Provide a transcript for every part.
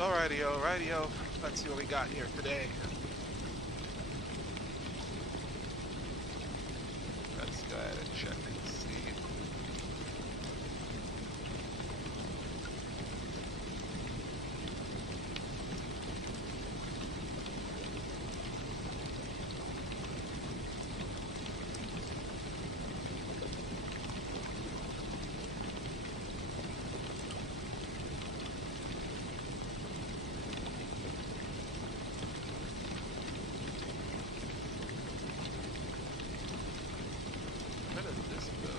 Alrighty-o. Let's see what we got here today. Let's go ahead and check and see. Where does this go?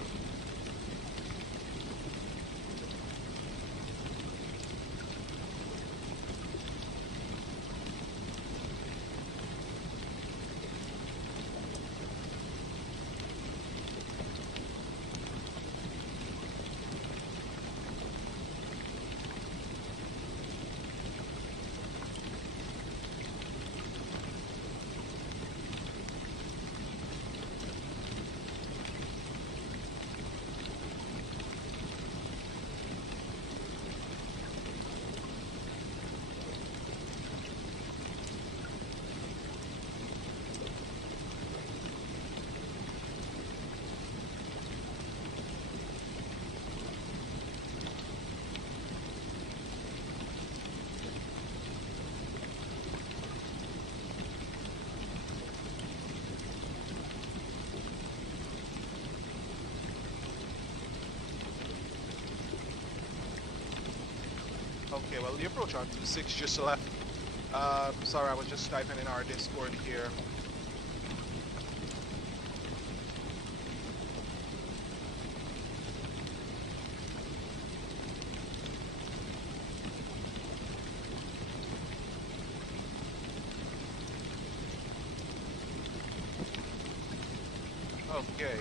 Okay, well, the approach on 26 just left. Sorry, I was just typing in our Discord here. Okay,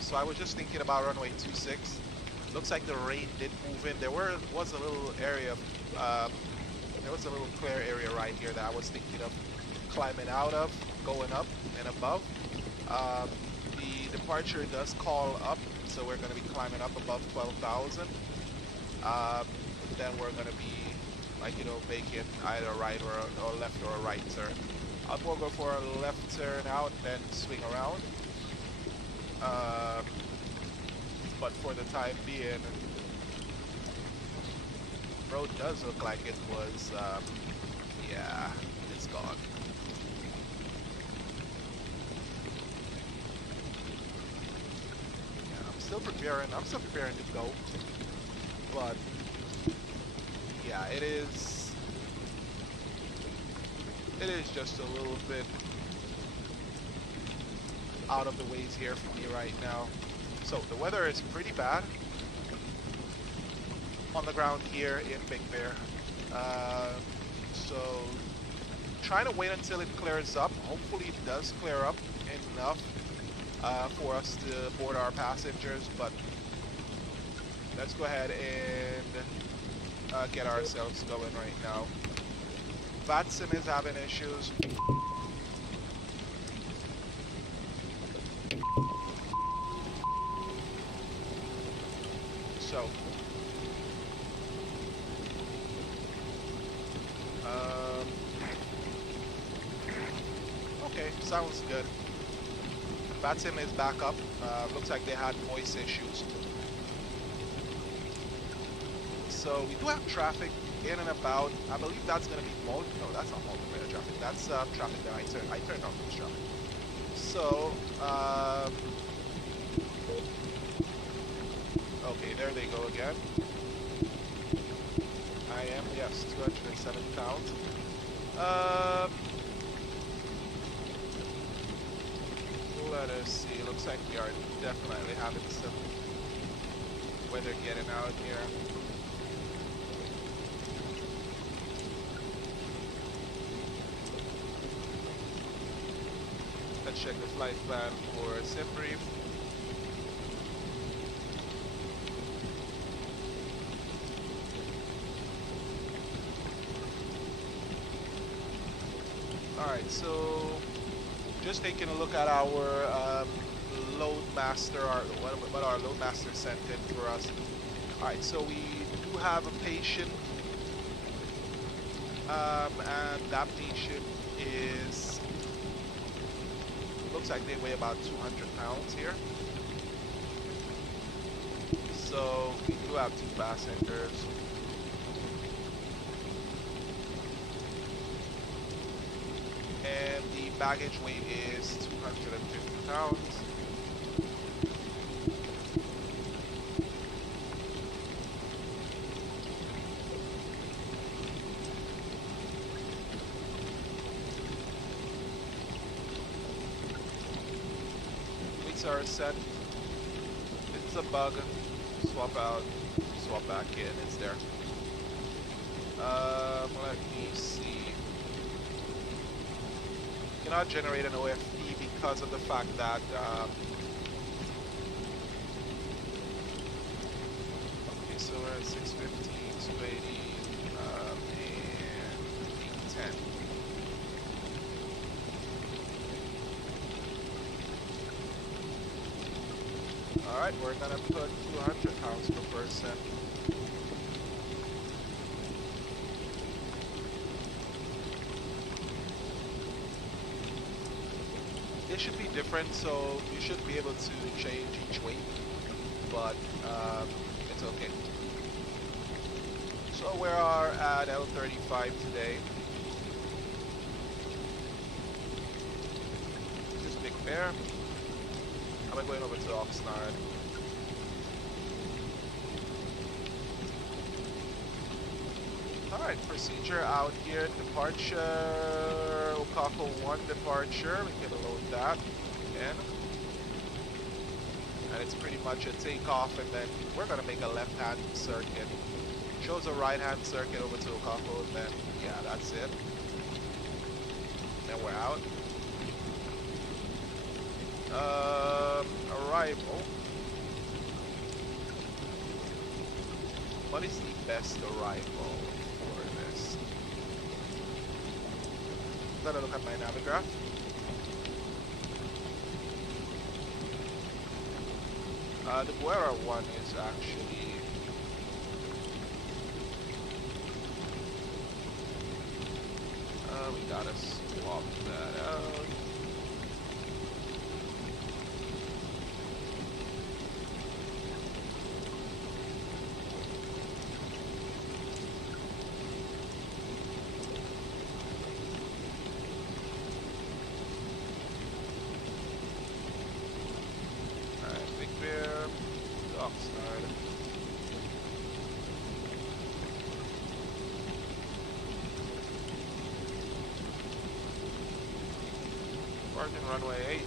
so I was just thinking about runway 26. Looks like the rain did move in. Was a little area, there was a little clear area right here that I was thinking of climbing out of, going up and above. The departure does call up, so we're going to be climbing up above 12,000. Then we're going to be, like, making either a right or a left or a right turn. I'll more go for a left turn out, then swing around. But for the time being, road does look like it was, yeah, it's gone. Yeah, I'm still preparing to go, but yeah, it is just a little bit out of the ways here for me right now. So the weather is pretty bad on the ground here in Big Bear. So trying to wait until it clears up. Hopefully it does clear up enough for us to board our passengers, but let's go ahead and get ourselves going right now. VATSIM is having issues. So, okay, sounds good. VATSIM is back up. Looks like they had voice issues. So we do have traffic in and about. I believe that's going to be no, that's not multiplayer traffic. That's traffic that I turned off this traffic. So, okay, there they go again. I am, yes, 270 pounds. Let us see. Looks like we are definitely having some weather getting out here. Let's check the flight plan for sim brief. Alright, so just taking a look at our load master, what our load master sent in for us. Alright, so we do have a patient Adaptation is, looks like they weigh about 200 pounds here. So we do have 2 passengers. And the baggage weight is 250 pounds. Weights are set. It's a bug. Swap out, swap back in, it's there. Let me see. Cannot generate an OFP because of the fact that okay, so we're at 650, 280, and 810. Alright, we're gonna put 200 pounds per person. It should be different, so you should be able to change each weight, but it's okay. So we are at L35 today. This is Big Bear. I'm going over to Oxnard. Alright, procedure out here. Departure, Okako 1 departure. We can load that again. And it's pretty much a takeoff, and then we're going to make a left-hand circuit. Shows a right-hand circuit over to Okako, and then, yeah, that's it. Then we're out. Arrival. What is the best arrival for this? I'm gonna look at my Navigraph. The Guerra one is actually we gotta swap that out. Oxnard. Parking runway 8.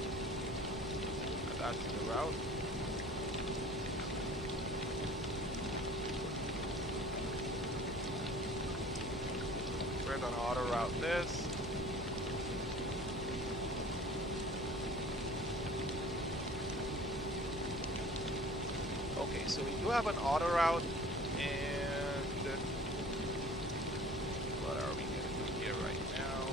And that's the route. We're gonna auto route this. Okay, so we do have an auto route, and what are we gonna do here right now?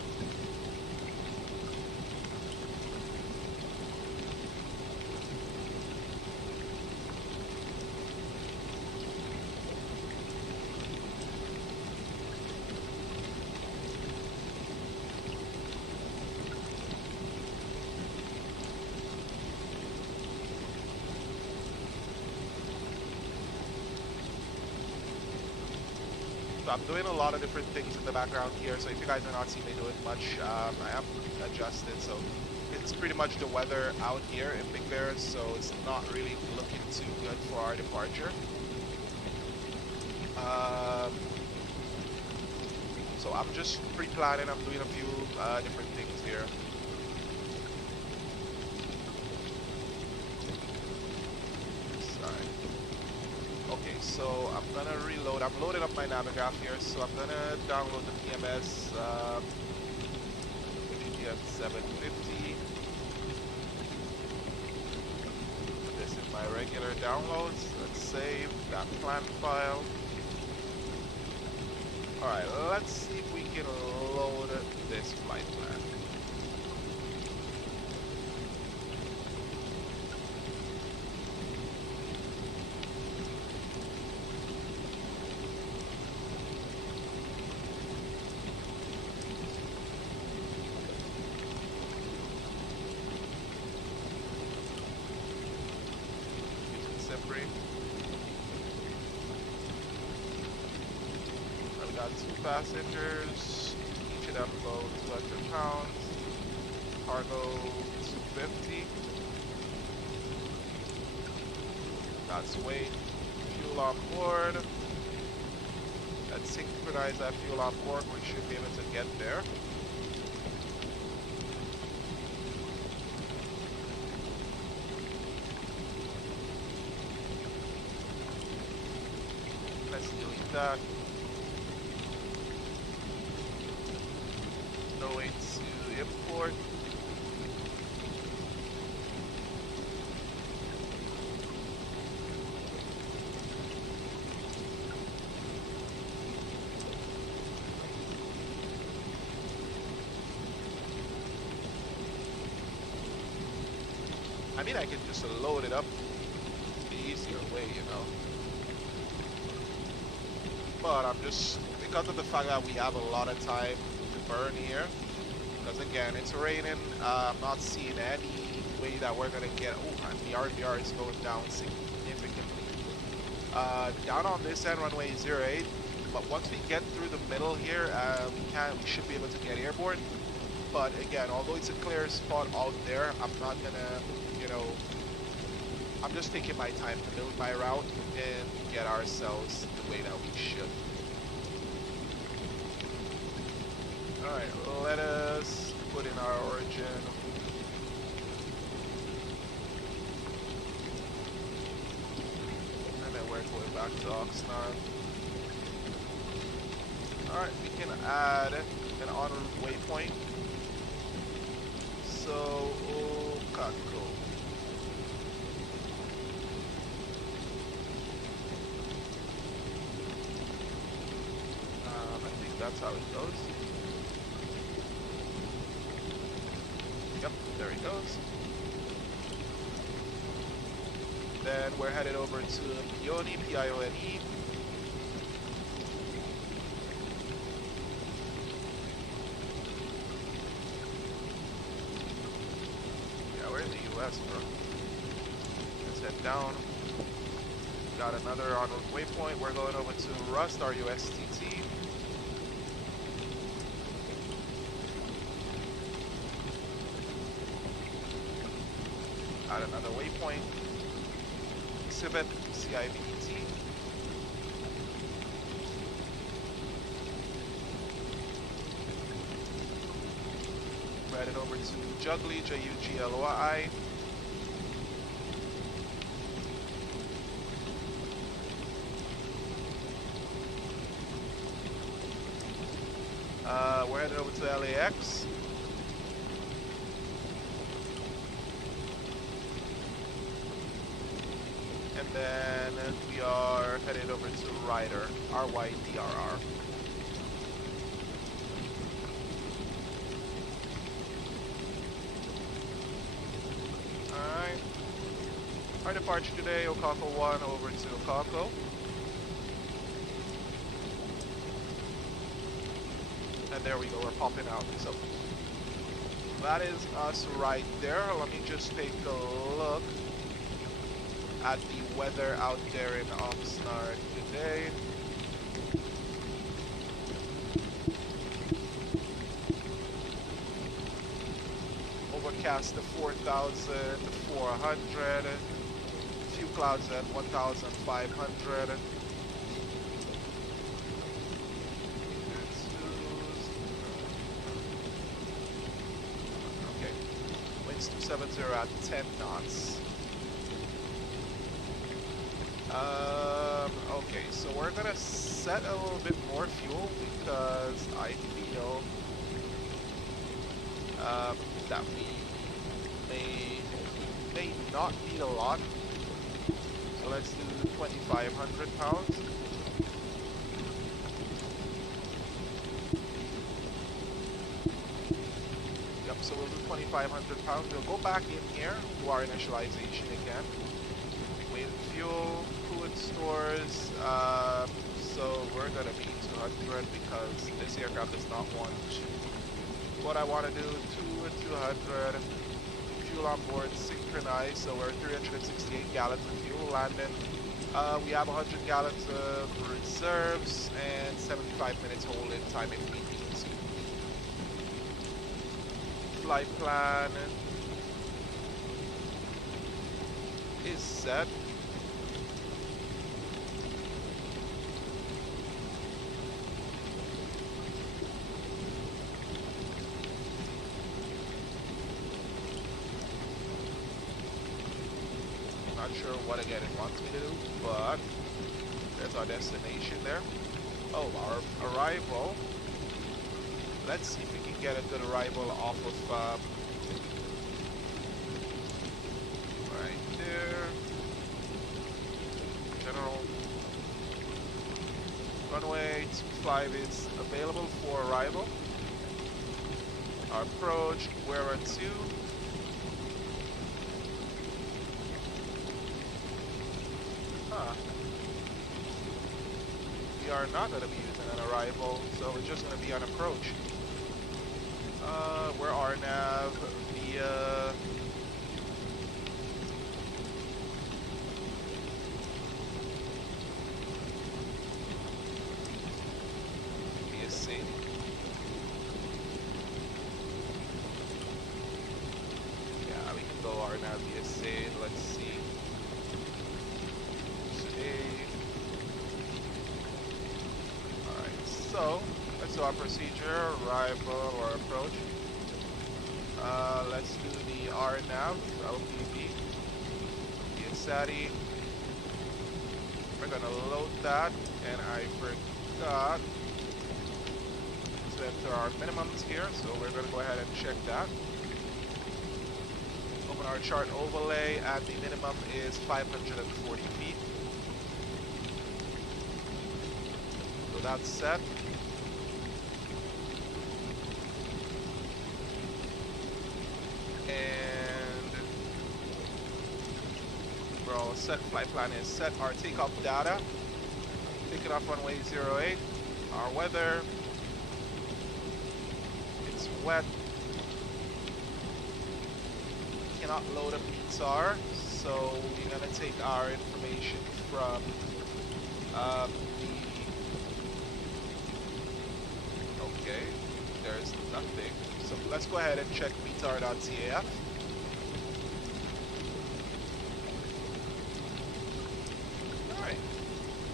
So I'm doing a lot of different things in the background here, so if you guys are not seeing me doing much, I am adjusted, so it's pretty much the weather out here in Big Bear, so it's not really looking too good for our departure. So I'm just pre-planning, I'm doing a few different things here. Okay, so I'm gonna reload. I'm loading up my Navigraph here, so I'm gonna download the PMS GTF 750. Put this in my regular downloads. Let's save that plan file. Alright, let's see if we can load this flight plan. Got 2 passengers, each of them about 200 pounds. Cargo 250. That's weight. Fuel on board. Let's synchronize that fuel on board. We should be able to get there. Let's delete that. No way to import. I mean, I can just load it up the easier way, you know. But I'm just, because of the fact that we have a lot of time to burn here, because again, it's raining, I'm not seeing any way that we're going to get, oh, and the RVR is going down significantly. Down on this end, runway 08, but once we get through the middle here, we should be able to get airborne. But again, although it's a clear spot out there, I'm not going to, you know, I'm just taking my time to build my route and get ourselves the way that we should. Alright, let us put in our origin. And then we're going back to Oxnard. Alright, we can add an en route waypoint. So, Okako. I think that's how it goes. Yep, there it goes. Then we're headed over to Pione, P-I-O-N-E. Yeah, we're in the US, bro. Let's head down. Got another on waypoint. We're going over to Rust, R-U-S-T-T. Got another waypoint. Civet, C-I-V-E-T. Headed over to Juggly, J-U-G-L-O-I. We're headed over to LAX. And then we are headed over to Ryder, R-Y-D-R-R. Alright. Our departure today, Okako 1 over to Okako. And there we go, we're popping out. So that is us right there. Let me just take a look at the weather out there in Oxnard today. Overcast to 4,400. Few clouds at 1,500. Okay. Winds 270 at 10 knots. Okay, so we're gonna set a little bit more fuel because I feel that we may not need a lot. So let's do 2,500 pounds. Yep, so we'll do 2,500 pounds. We'll go back in here to our initialization again. Weight and fuel, coolant stores. So we're gonna be 200 because this aircraft does not want to. What I want to do, 200. Fuel on board synchronized, so we're 368 gallons of fuel landing. We have 100 gallons of reserves and 75 minutes hold-in time if we need to. Flight plan is set. Not sure what again it wants me to do, but there's our destination there. Oh, our arrival. Let's see if we can get a good arrival off of right there. General runway 25 is available for arrival. Our approach, we're at 2. We are not going to be using an arrival, so we're just going to be on approach. Where our nav via C. Yeah, we can go our nav via C. Let's see. So, let's do our procedure, arrival or approach. Let's do the RNAV, LPV, via SATI. We're gonna load that, and I forgot to enter our minimums here, so we're gonna go ahead and check that. Open our chart overlay, and the minimum is 540 feet. So that's set. And we're all set. Flight plan is set. Our takeoff data. Taking off runway 08. Our weather. It's wet. Cannot load a PTAR, so we're gonna take our information from okay, there's nothing. So let's go ahead and check PTAR.taf. Alright.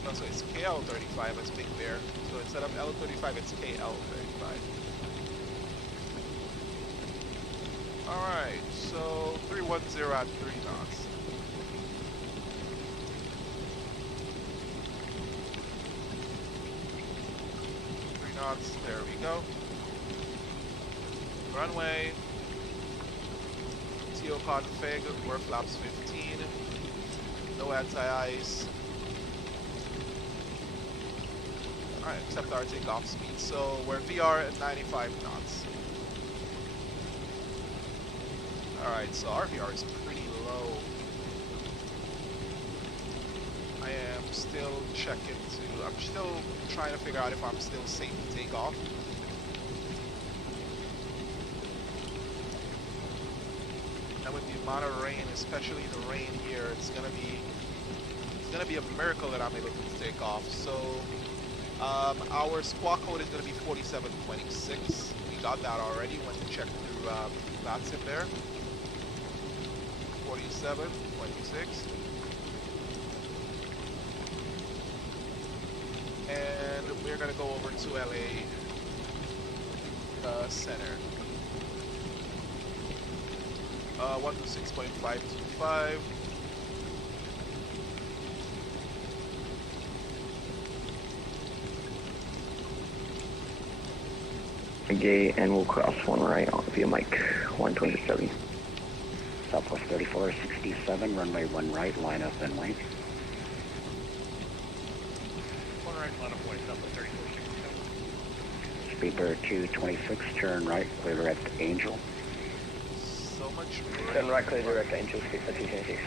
Oh, so it's KL35 as Big Bear. So instead of L35, it's KL35. Alright, so 310 at 3 knots. 3 knots, there we go. Runway, TO config, we're flaps 15, no anti-ice. Alright, accept our takeoff speed. So we're VR at 95 knots. Alright, so our VR is pretty low. I am still I'm still trying to figure out if I'm still safe to take off. And with the amount of rain, especially the rain here, it's gonna be a miracle that I'm able to take off. So our squawk code is gonna be 4726. We got that already when we checked through that's in there. 4726. And we're gonna go over to LA Center. 126.525. Okay, and we'll cross one right on via Mike 127. Southwest 3467, runway 1 right, line up and wait. 1 right, line up, wait, Southwest 3467. Speedbird 226, turn right, clear direct Angel. So much rain. Turn right, clear direct Angel, speed 226.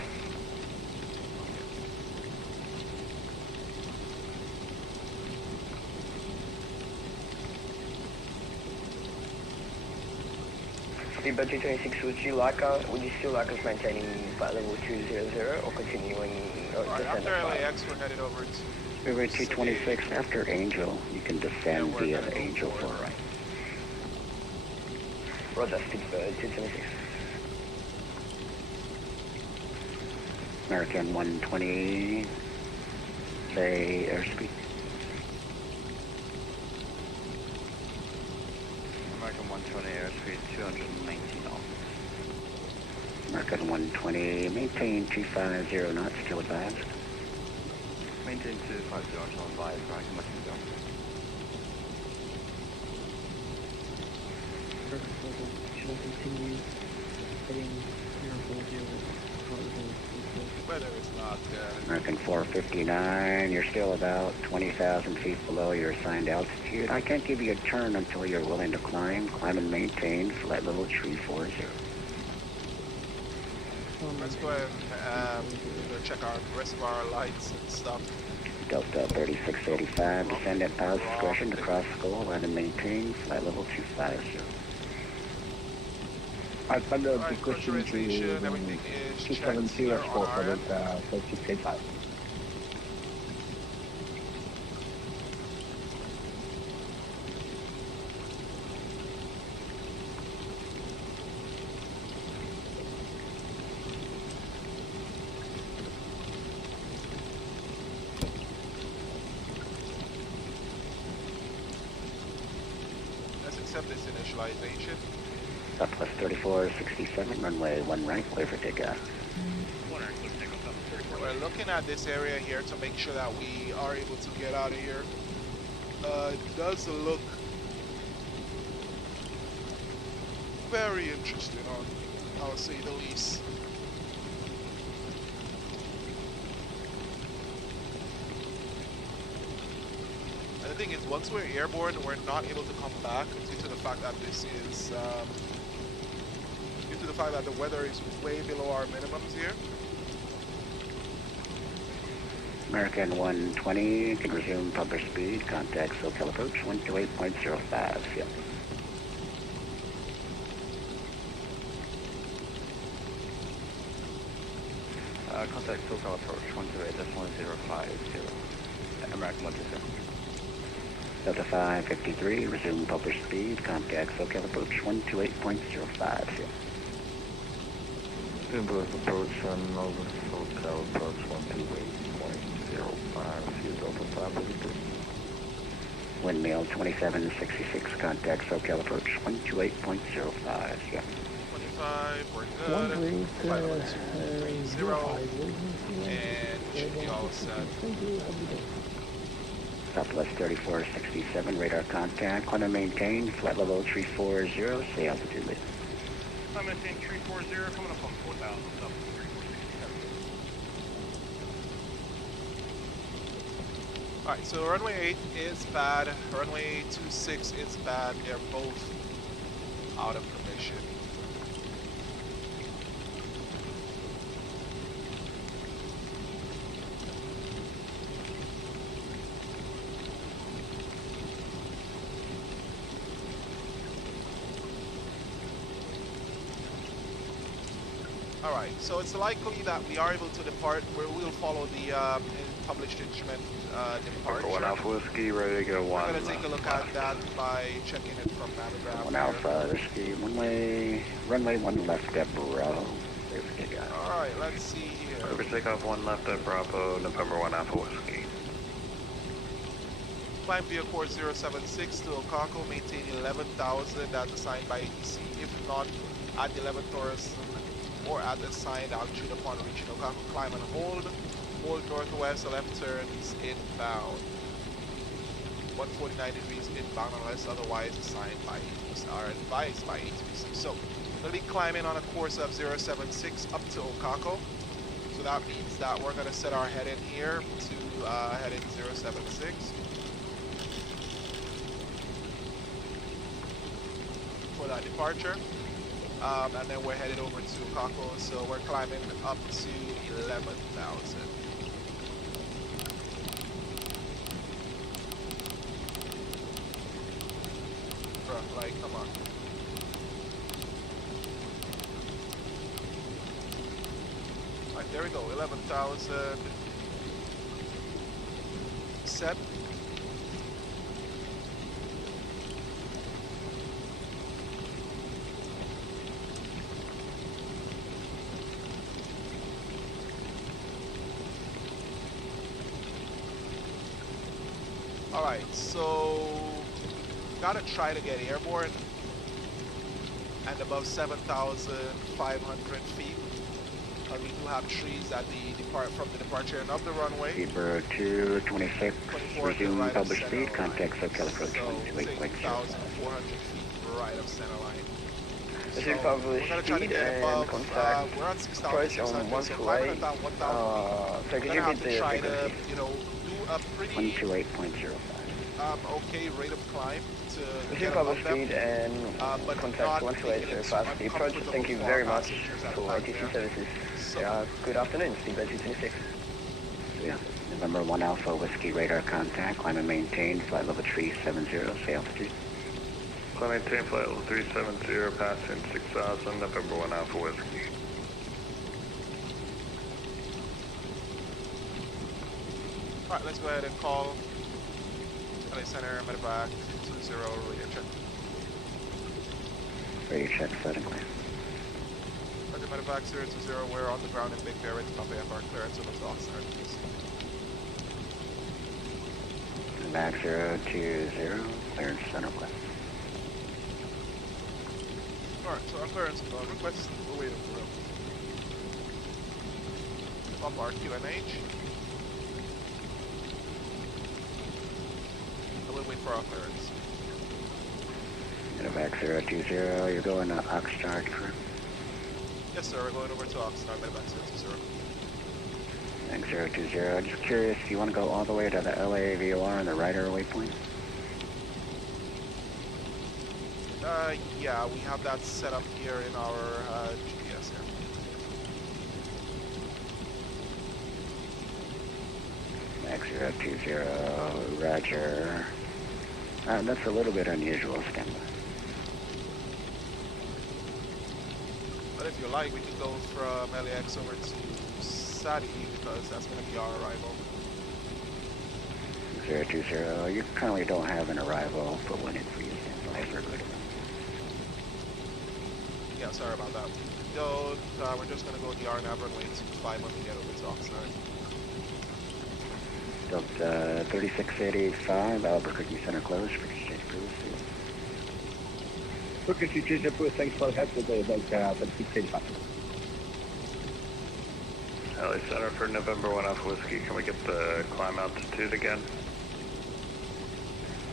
Speedbird 226, would you still like us maintaining flight level 200 or continuing Alright, after LAX, we're headed over to Freeway 226 after Angel. You can descend we're via gonna go Angel forward. for right. Roger, 226. American 120, say airspeed. American 120 airspeed 219 knots. American 120, maintain 250 knots, still advised. Maintain 250 until advised, American 120. Should I continue heading near 40? Weather is not good. American 459, you're still about 20,000 feet below your assigned altitude. I can't give you a turn until you're willing to climb. Climb and maintain flight level 340. Let's go ahead and check our rest of our lights and stuff. Delta 3685, descend at pilot's discretion to cross goal, land and maintain flight level 250. Alpha Alright, pressurization, everything is checked here on our end. 3685. Let's accept this initialization. Southwest 3467, runway 1 right, clear for takeoff. One right, let's take off up to 34. We're looking at this area here to make sure that we are able to get out of here. It does look very interesting, I'll say the least. And the thing is, once we're airborne, we're not able to come back due to the fact that this is due to the fact that the weather is way below our minimums here. American 120, can resume proper speed, contact SoCal approach 128.05, yeah. Contact SoCal approach 128.1050. American 127. Delta 553, resume proper speed, contact SoCal approach 128.05, yeah. Inverse approach on Nova SoCal approach 128.05, Delta 553. Windmill 2766, contact SoCal approach 128.05, yeah. 25, we're good. 51230, and we should be all set. Southwest 3467, radar contact, climb and maintain, flight level 340, stay altitude lead. I'm going to maintain 340, coming up on 4,000, up to 3467. Alright, so runway 8 is bad, runway 26 is bad, they're both out of commission. Alright, so it's likely that we are able to depart, where we'll follow the published instrument departure. 1 Alpha Whiskey, ready to go. We're going to take a look at that by checking it from Medevac. 1 Alpha Whiskey, runway 1 left at Bravo, clear for takeoff. Alright, let's see here. Over takeoff 1 left at Bravo, November 1 Alpha Whiskey. Climb via course 076 to Okako, maintain 11,000 as assigned by ATC. If not, at 11 Taurus or at the assigned altitude upon reaching Okako, climb and hold. Hold northwest, left turns inbound. 149 degrees inbound unless otherwise assigned by ATC, are advised by ATC. So, we're going to be climbing on a course of 076 up to Okako. So that means that we're going to set our head in here to head in 076. For that departure. And then we're headed over to Okako, so we're climbing up to 11,000. Bruh, like, come on. Alright, there we go, 11,000. said. Alright, so gotta try to get airborne and above 7,500 feet. We do have trees at the from the departure end of the runway. Zebra 226, 24 resume right of published center speed, contact SoCal approach So 128.0. 6,400 feet right of center line. Resume So published we're gonna try to speed get and above, contact we're on approach 6,600, on so 128. climbing at 1,000 feet. So could We're you gonna repeat have to the try to, frequency? you know, do a pretty 128.05. okay rate of climb to Resume get above published them. speed and But contact not 128 making it for fast approach. uncomfortable Thank you for very our much passengers at for the back ATC there. services. So, Good afternoon, Speedbird 226. Yeah. November 1 Alpha Whiskey radar contact, climb and maintain, flight level 370, say altitude. Climb maintain flight level 370, passing 6,000, November 1 Alpha Whiskey. alright, let's go ahead and call LA Center, Medevac 20, radio check. Radio check, set and clear. Roger, Medevac 020, we're on the ground in Big Bear, ready to copy FR clearance over to Oxnard, please. Back 020, clearance center west. Alright, so our clearance request, we're waiting for him. Up our QNH. And we'll wait for our clearance. Medevac 020, you're going to Oxnard, correct? Yes, sir, we're going over to Oxnard, Medevac 020. Thanks, 020. Just curious, do you want to go all the way to the LA VOR and the Ryder waypoint? Yeah, we have that set up here in our GPS here. Max 020, roger. That's a little bit unusual, standby. But if you like, we can go from LAX over to Sadi because that's going to be our arrival. 020, you currently don't have an arrival for when it for you, standby for good. Yeah, sorry about that. Go, we're just going to go the RNAV runway 25 when we get over to Oxnard. Delta 3685, Albuquerque Center closed for exchange previously. Frequency 204, thanks for the help with the 3685. LA Center for November 1 Alpha Whiskey. Can we get the climb altitude again?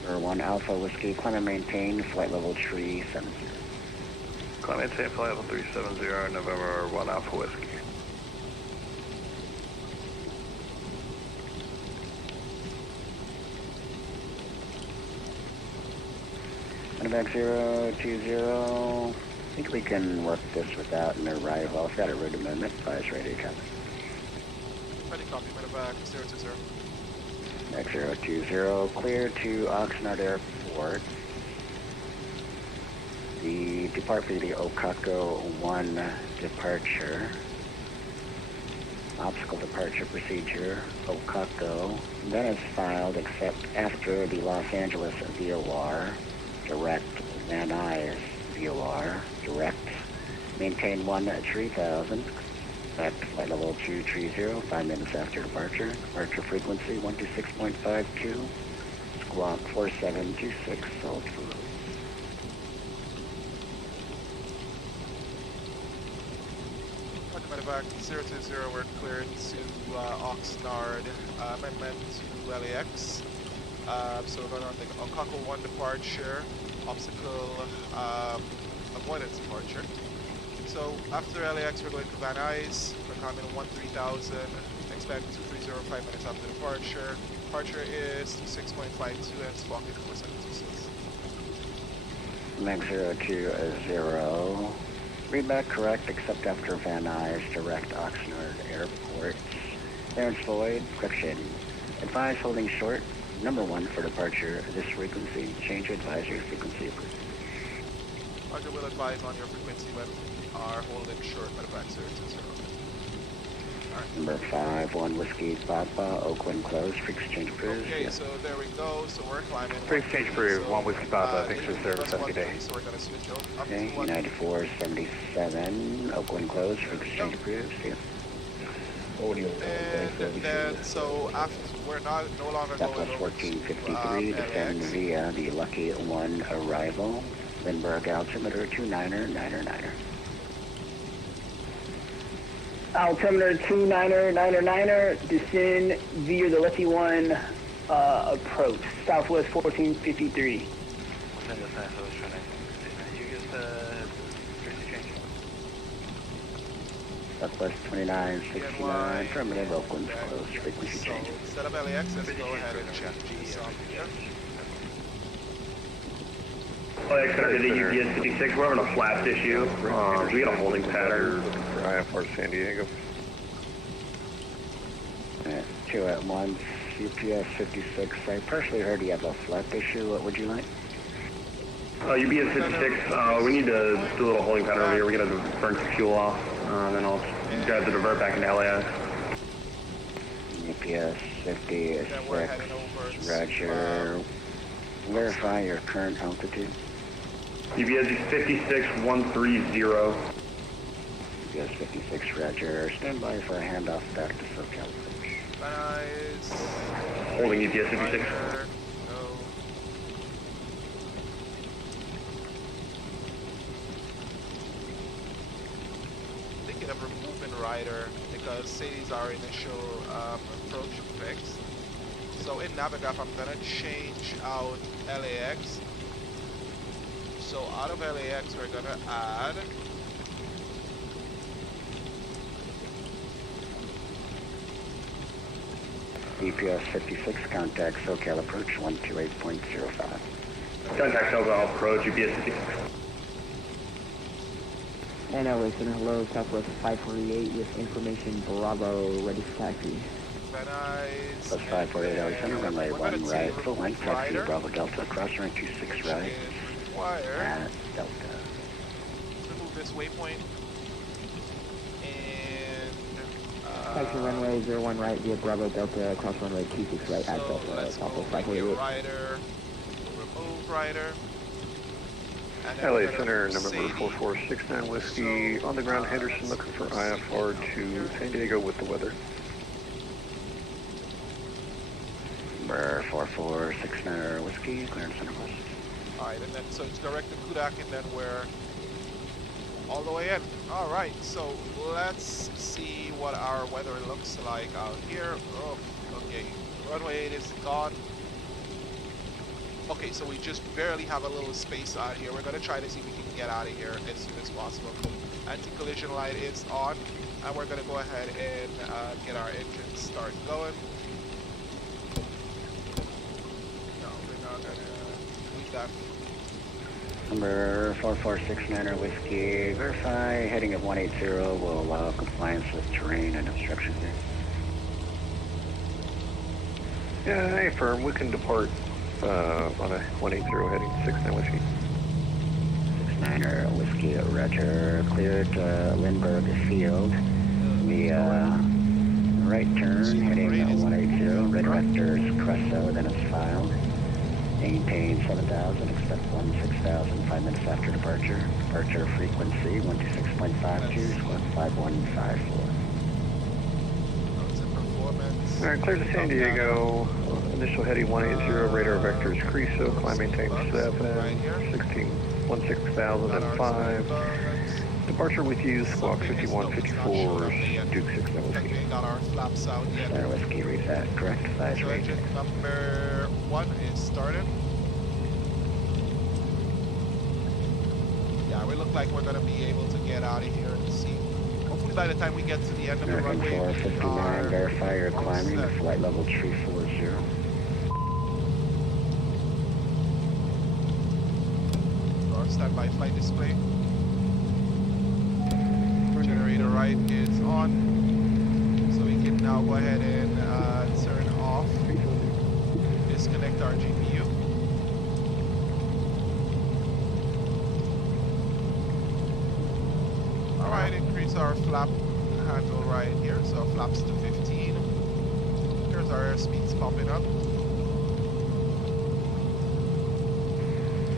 Number 1 Alpha Whiskey, climb and maintain, flight level 370. Climb maintain flight level 370, November 1 Alpha Whiskey. Medevac 020, I think we can work this without an arrival. I've got a route amendment, advise radio copy. Ready, copy, Medevac 020. Medevac 020, clear to Oxnard Airport. The depart for the Okako 1 departure. Obstacle departure procedure, Okako. Then is filed except after the Los Angeles VOR. Direct Van Nuys VOR. Direct maintain 3000. Back to flight level 230, 5 minutes after departure. Departure frequency 126.52. Squawk 4726, sold for road. Roger, Medevac 020, we're cleared to Oxnard, amendment to LAX. So we're going on the Okako 1 departure, obstacle avoidance departure. So after LAX, we're going to Van Nuys. We're coming 3000, expect 2305 minutes after departure. Departure is 26.52 and squawking 4726. Max 020. Read back correct, except after Van Nuys, direct Oxnard Airport. Clearance void, correction. Advise holding short, number 1 for departure, this frequency, change advisory frequency approved. Roger, will advise on your frequency when we are holding short Medevac 020. Number 5, 1 Whiskey Papa, Oakland closed for exchange approved. Okay, Yes. so there we go. So we're climbing. For exchange approved, So, 1 Whiskey Papa, thanks for the AUV service, plus have a good day. 1-3, so we're going to switch up Okay, to 1. United 477, Oakland closed for exchange approved. See ya. And then, so after we're no longer going Southwest over to 1453, descend LAX. via the Lucky 1 arrival, Lindbergh altimeter 29er. Altimeter 29er, descend via the Lucky 1 approach, Southwest 1453. Southwest 2969, affirmative, Oakland's closed, frequency So change. instead of LAX, let's go ahead and check this on here. Center to the UPS 56, we're having a flash issue. We got a holding pattern. For IFR San Diego. 2 at once, UPS 56, I partially heard you have a flap issue, what would you like? UPS 56, we need to do a little holding pattern over here. We gotta burn some fuel off, then I'll grab the divert back into LAX. UPS Then we're heading 56, over Roger. Verify your current altitude. UPS 56 130. UPS 56, Roger. Stand by for a handoff back to SoCal. Nice. Holding UPS 56. No. Thinking of removing rider because say these are initial approach fixed. So in Navigap, I'm gonna change out LAX. So out of LAX, we're gonna add UPS 56, contact SoCal approach 128.05. Contact SoCal approach, UPS 56. And LA Center, hello, Southwest 548 with information Bravo, ready for taxi. nice. Plus 548 LA Center, runway 1 right, full length, taxi to Bravo Delta, cross rank 26 right, Require. at Delta. Let's remove this waypoint. And Taxi runway 01 right via Bravo Delta, cross runway 26 right at so Delta, let's go Southwest make a 548. rider. Remove rider. And then LA we're gonna Center, remove number Sadie. 4469 Whiskey, So, on the ground, Henderson, looking for IFR to San Diego with the weather. Number 4469 Whiskey, clearance center west. Alright, and then so it's direct to Kudak and then we're all the way in. Alright, so let's see what our weather looks like out here. Oh, okay. Runway 8 is gone. Okay, so we just barely have a little space out here. We're gonna try to see if we can get out of here as soon as possible. Anti-collision light is on, and we're gonna go ahead and get our engines start going. No, we're not gonna leave that. Number 4469 Whiskey, verify heading of 180 will allow compliance with terrain and obstruction here. Yeah, hey, firm, we can depart on a 180 heading 69 Whiskey. 69er Whiskey, Roger, cleared Lindbergh Field. The right turn heading 180, red vectors Cresso, then it's filed. Maintain 7,000, expect 16,000, 5 minutes after departure. Departure frequency 126.52, squawk 5154. Notes and performance. Alright, clear to San Diego, initial heading 180, radar vectors Creso, climb maintain 16,005. Departure with you, squawk 5154, Duke 6 Whiskey. We got our flaps out yet. Center Whiskey, read that, correct, So advisory. engine number 1 is started. Yeah, we look like we're gonna be able to get out of here and see. Hopefully by the time we get to the end of the American runway, we 459, are verify you're climbing set. to flight level 340. Our standby flight display. Generator right is on. So we can now go ahead and turn off. Disconnect our GPU. Alright, increase our flap handle right here, so flaps to 15. Here's our airspeeds popping up.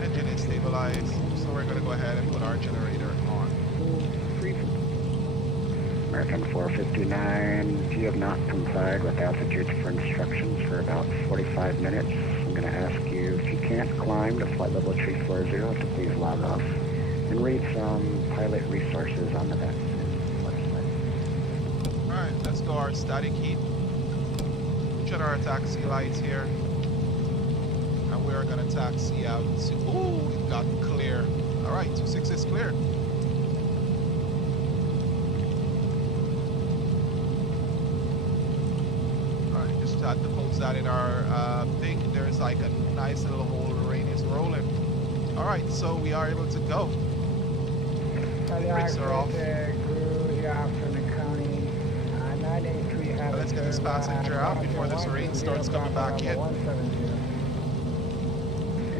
Engine is stabilized, so we're going to go ahead and put our generator on. American 459, you have not complied with altitudes for instructions for about 45 minutes. I'm going to ask you, if you can't climb to flight level 340, to please log off and read some pilot resources on the website. Alright, let's go our static heat. Check our taxi lights here. And we're going to taxi out to... Ooh, it got clear. Alright, 26 is clear. Had to post that in our thing. There's like a nice little hole. The rain is rolling. All right, so we are able to go. Brakes are off. Let's get this passenger out before this rain starts coming back in.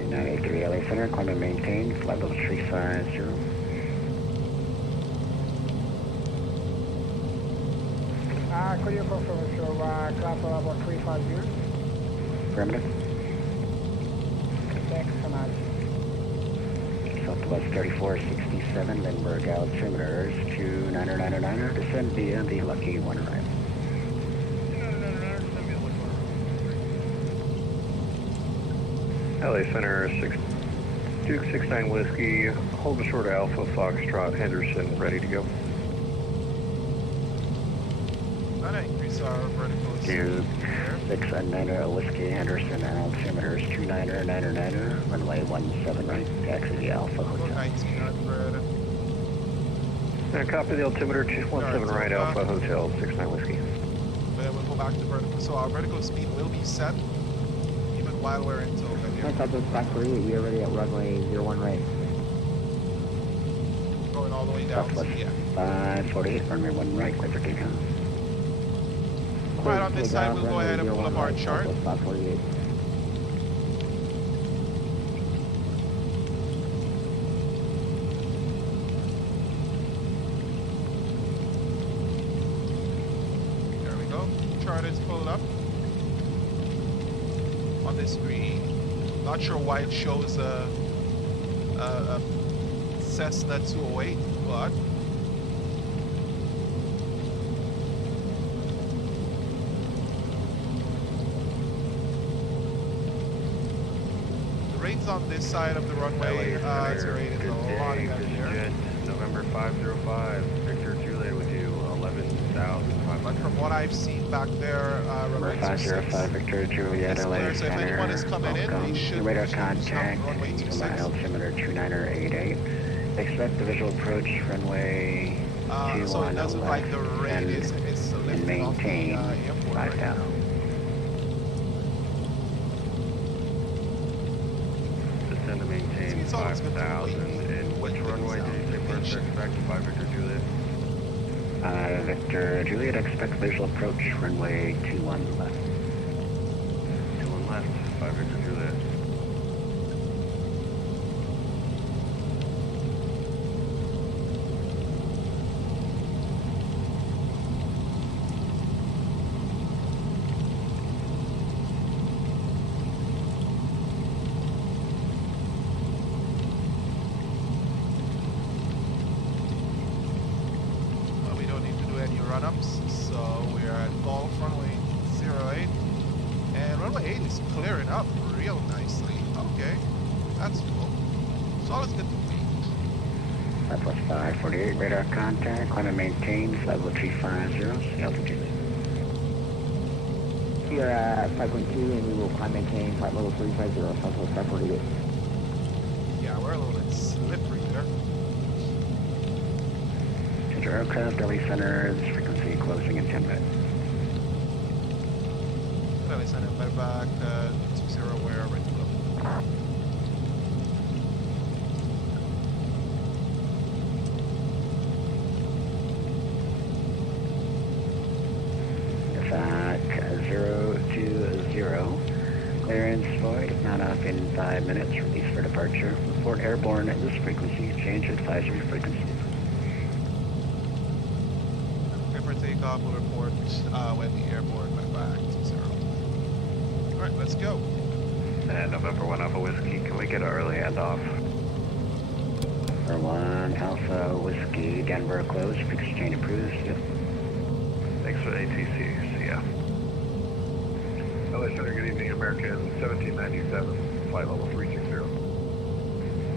983 LA Center, climb and maintain, flight level 350. Could you confirm your class level 350? Affirmative. Thanks so much. Southwest 3467, Lindbergh altimeters 2999er, descend via the Lucky One right. LA Center, Duke 69 Whiskey, hold a short Alpha Foxtrot Henderson, ready to go. Increase our vertical Duke 69 Whiskey, Henderson, altimeters 2999er, runway 17 right, taxi the Alpha Hotel. 1900. Copy the altimeter 217 right, Alpha Hotel 69 Whiskey. Then we'll go back to vertical. So our vertical speed will be set even while we're in tow. Southwest 548, we are ready at runway 01 right. Going all the way down. Southwest 548, runway 1 right, clear for takeoff. Right on this side, we'll go ahead and pull up our chart. Southwest 548. There we go. Chart is pulled up on the screen. Not sure why it shows a Cessna 208, but the rains on this side of the runway, it's rated a lot in here. November 505, Victor Juliet with you, 11,500. But from what I've seen back there, Number 505, Victor Juliet, it's LA clear, so if Center. anyone is coming in, they should Radar use contact, runway 26. altimeter 2988. Expect the visual approach, runway 21 so it doesn't left, like the rain is and lifting off the maintain airport right 5,000. now. Descend to maintain It's always good to 5,000. And which runway did you say first expect? 5 Victor Juliet? Victor Juliet, expect visual approach, runway 21 left. 21 left, 5 Victor Juliet. We don't need to do any run-ups, so we're at golf runway 08. And runway 8 is clearing up real nicely. Okay, that's cool. So all is good to me. Southwest 548, radar contact, climb and maintain, flight level 350, altitude. We are at 5.2 and we will climb maintain flight level 350, Southwest 548. Yeah, we're a little bit slippery there. Change your aircraft, LA Center, this frequency closing in 10 minutes. LA Center, Medevac, 20, we're ready to go. Medevac 020, clearance void, not off in 5 minutes, release for departure. Report airborne at this frequency, change advisory frequency. Clear for takeoff. takeoff will report when the airborne went back to 0. Alright, let's go. And November 1 Alpha Whiskey, can we get an early handoff? Number 1 Alpha Whiskey, Denver closed, exchange approved, yep. Thanks for the ATC, see ya. LA Center, good evening, American 1797, flight level 360.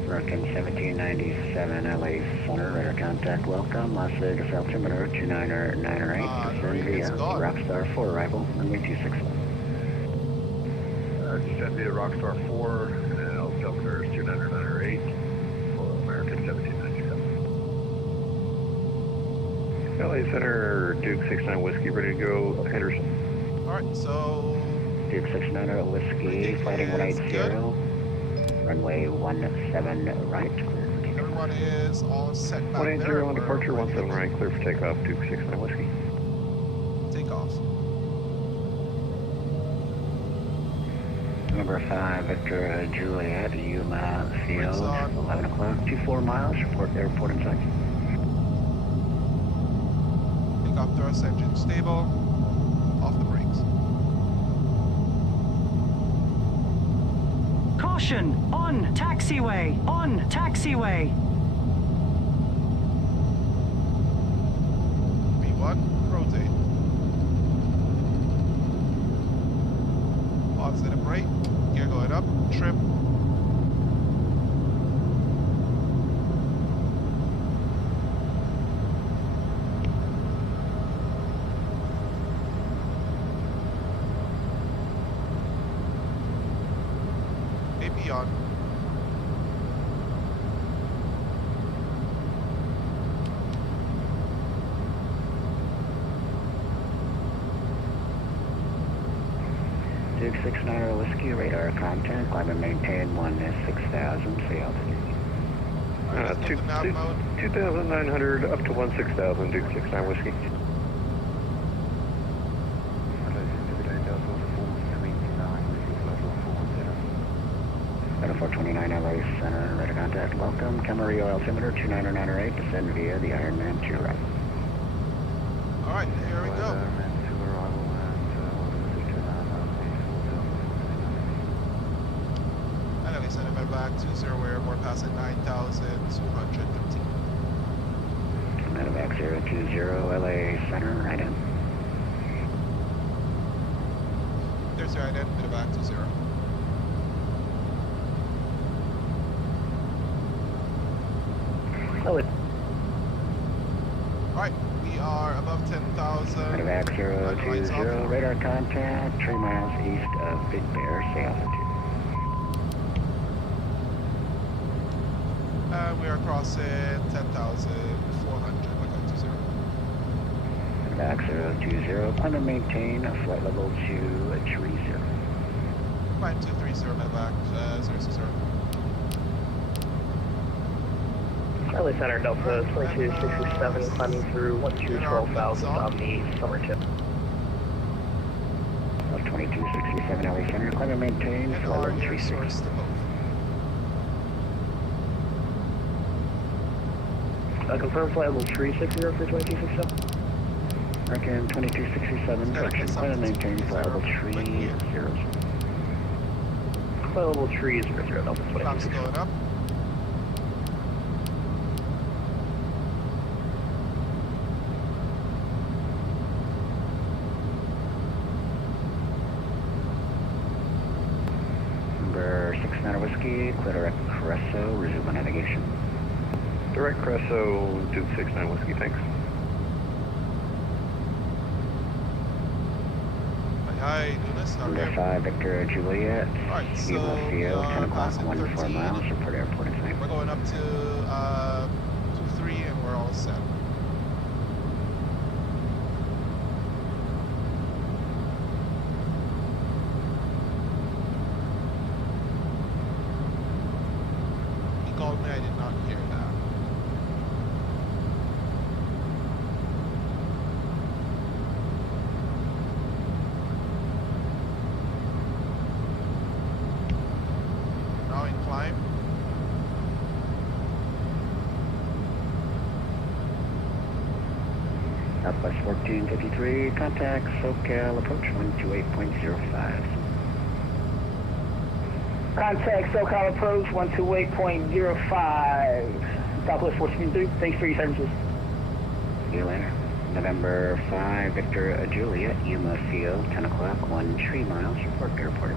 American 1797, LA Center, radar contact, welcome, Las Vegas altimeter 29908, descend via Rockstar 4 arrival, runway 26. Descend via Rockstar 4, and altimeter is 29908 for American 1797. LA Center, Duke 69 Whiskey, ready to go, Henderson. Alright, so... Duke 69 Whiskey, flighting 180. Runway 17 right, clear for takeoff. Everyone is all set back 180 there. on departure, 17 right, clear for takeoff, Duke 69 Whiskey. Takeoff. Number 5, Victor Juliet, Yuma Field, 11 o'clock, 24 miles, report airport in sight. Takeoff thrust engine stable. Off the brakes. Caution! On taxiway! On taxiway! V1, rotate. Positive brake. Gear going up. Trim. AP on. Duke 69 Whiskey, radar contact, climb and maintain 16,000, see altitude. Alright, let's go to nav mode. 2,900 up to 16,000, Duke 69 Whiskey. Delta 429 LA Center, radar contact, welcome, Camarillo altimeter 29908, descend via the Ironman 2 right. Alright, here we go. And then they send it back to 0 airborne, pass at 9,215. Medevac 020 LA Center, right in. There's your ident, Medevac to 0. Oh, Alright, we are above 10,000. Medevac Lights 020, off. radar contact, 3 miles east of Big Bear, see altitude. And we are crossing 10,400. We're going to 0. Medevac 020, climb and maintain flight level 230. Climb 230, Medevac 060. LA Center, Delta 2267, climbing through 12,000 on the summer tip. Of 2267 LA Center, climb and maintain And flight our level near 36. source to both. Confirm flight level 360 for 2267. American 2267, correction, climb and maintain flight level 300. Flight level 300, Delta Flaps 2267. going up. Number 69 Whiskey, clear direct Cresso, resume on navigation. Direct Cresso, Duke 69 Whiskey, thanks. Hi, Lunas, how are Number you? 5, Victor Juliet, Alright, so Yuma we Field, 10 are o'clock, passing 14 13. miles, report airport in sight. We're going up to 2-3 and we're all set. He called me, I did not hear that. Now in climb. Southwest 1453, contact SoCal approach 128.05. Contact SoCal approach 128.05. Southwest 1453, thanks for your services. See you later. November 5, Victor Juliet, Yuma Field, 10 o'clock, 3 miles, report airport.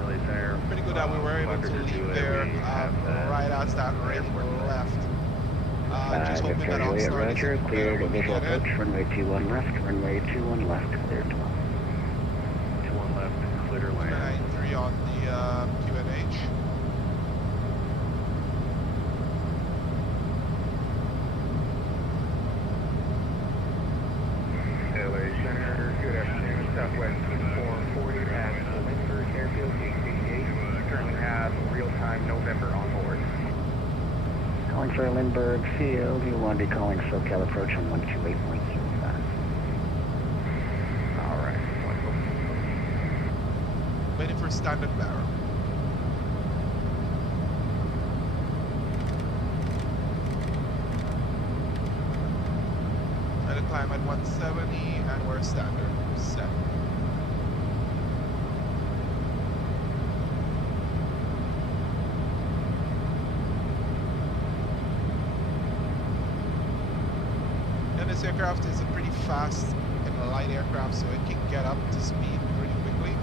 LA Center. Pretty good that we were able to leave there right as that rain left. Just hoping Victor that Juliet, Oxnard Roger, is cleared when we visual get in. approach, runway 21 left, runway 21 left, cleared 12. 21 left, clear to land. 93 on the QNH. LA Center, good afternoon. Southwest 440 at Lindbergh Airfield, 888. Currently have real-time November on board. Calling for Lindbergh Field, you want to be calling SoCal approach on 128.05. Alright, wonderful. Waiting for standard barrel. Try to climb at 170 and we're standard set. And this aircraft is a pretty fast and light aircraft, so it can get up to speed pretty quickly.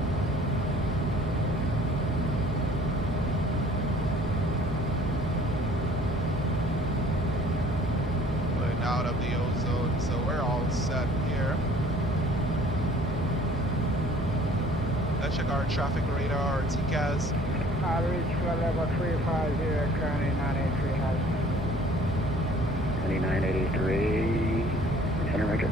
We're out of the ozone, so we're all set here. Let's check our traffic radar, our TCAS. Reach flight level 350, currently 983 has. 2983, center Roger.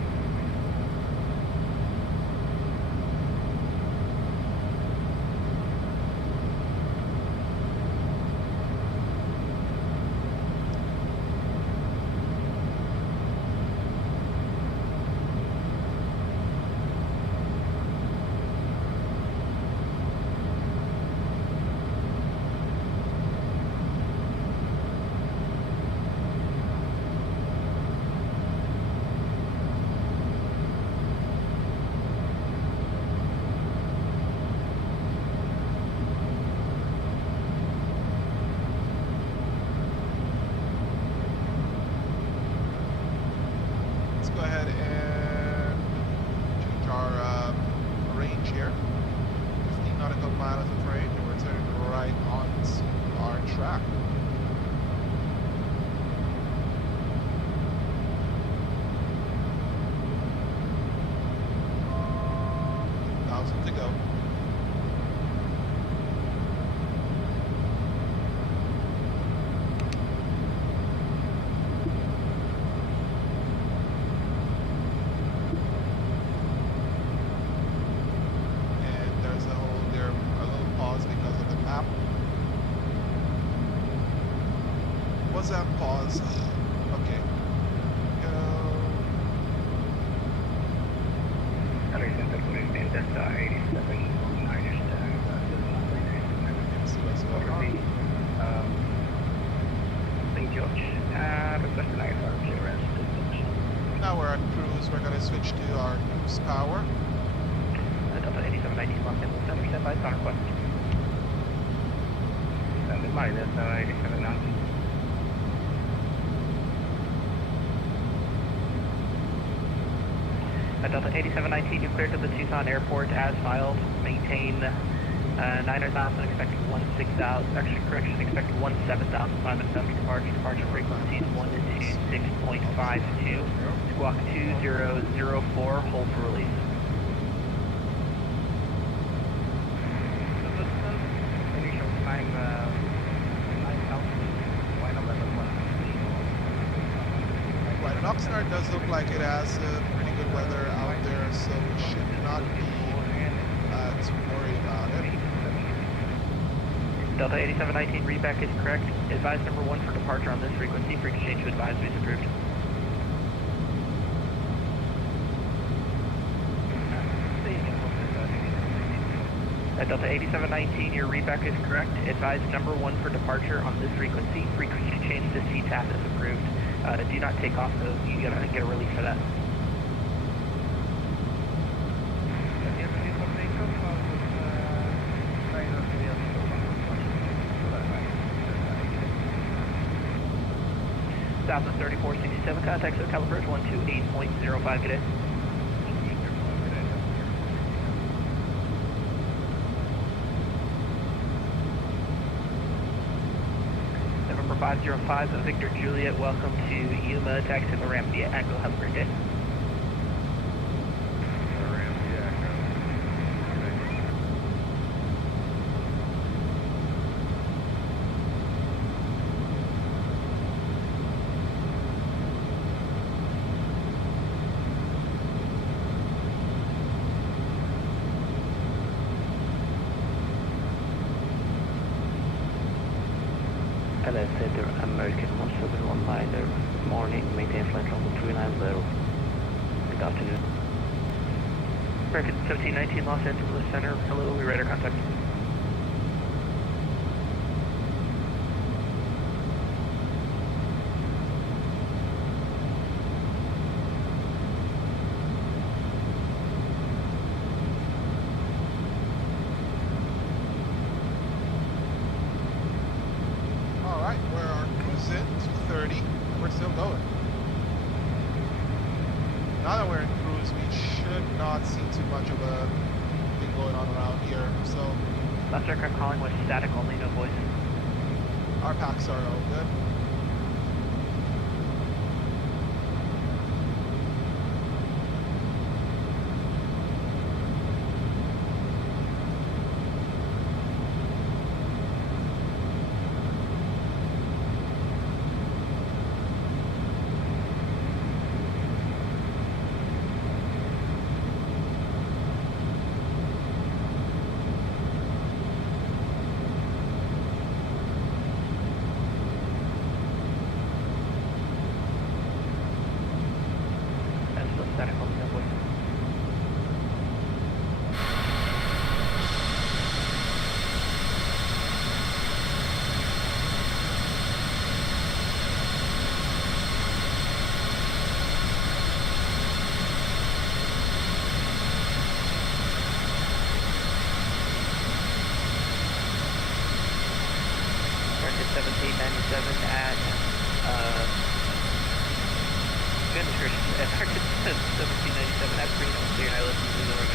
Go ahead and change our range here. 15 nautical miles of range, and we're turning right onto our track. To go. Was that pause? Okay. Go. See what's going on. St. George. Request an ISR clearance. Now we're on cruise. We're going to switch to our cruise power. Delta 8790 locked in the center. Stand by. Connor request. Stand by. Delta 8790. Delta 8719, you cleared to the Tucson Airport as filed. Maintain 9,000, expecting 16,000, actually correction, expecting 17,000, 5 minutes after departure. Departure frequency is 126.52. Squawk 2004, hold for release. Initial time 9,000, flight 11. Right, and Oxnard does look like it has pretty good weather out there, so we should not be too worried about it. Delta 8719, readback is correct. Advise number 1 for departure on this frequency. For exchange to advisory is approved. Delta 8719, your readback is correct. Advise number 1 for departure on this frequency. Frequency change to CTAF is approved. Do not take off though. You gotta get a relief for that. Southwest 3467, contact SoCal Approach 128.05, good day. November 505, Victor Juliet, welcome to Yuma, taxi the ramp via Echo, have a great day. LA Center, American 171 liner, morning, maintain flight level 390. Good afternoon. American 1719, Los Angeles Center, hello, we radar contact. Alright, we're cruising 230. We're still going. Now that we're in cruise, we should not see too much of a thing going on around here. So Last aircraft calling was static only, no voice. our packs are all good. That's still static only, no voice. American 1797 at, goodness gracious, American 1797 at Reno, clear and I listen to the room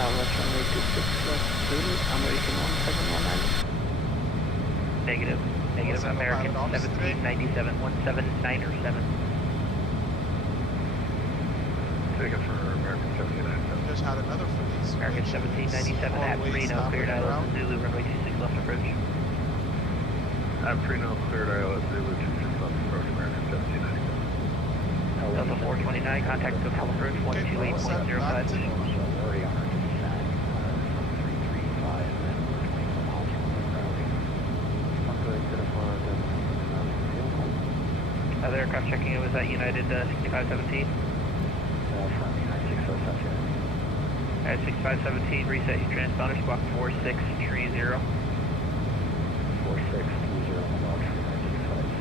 Let's runway 26 left, Zulu, American 1719. Negative. Negative, Send American pilot office today. 1797, 179er7. Take it for American 1797. Just had another for these. American 1797 at Reno, cleared ILS Zulu, runway 26 left approach. At Preno, cleared ILS Zulu 26 left approach, American 1797. Delta 429, contact SoCal approach 128.05. Already on our descent, 335, and then we're 24 miles from the routing. Other aircraft checking in was at United 6517. From United 6070. At 6517, reset your transponder, squawk 4630. 4630 on the log for United 6577.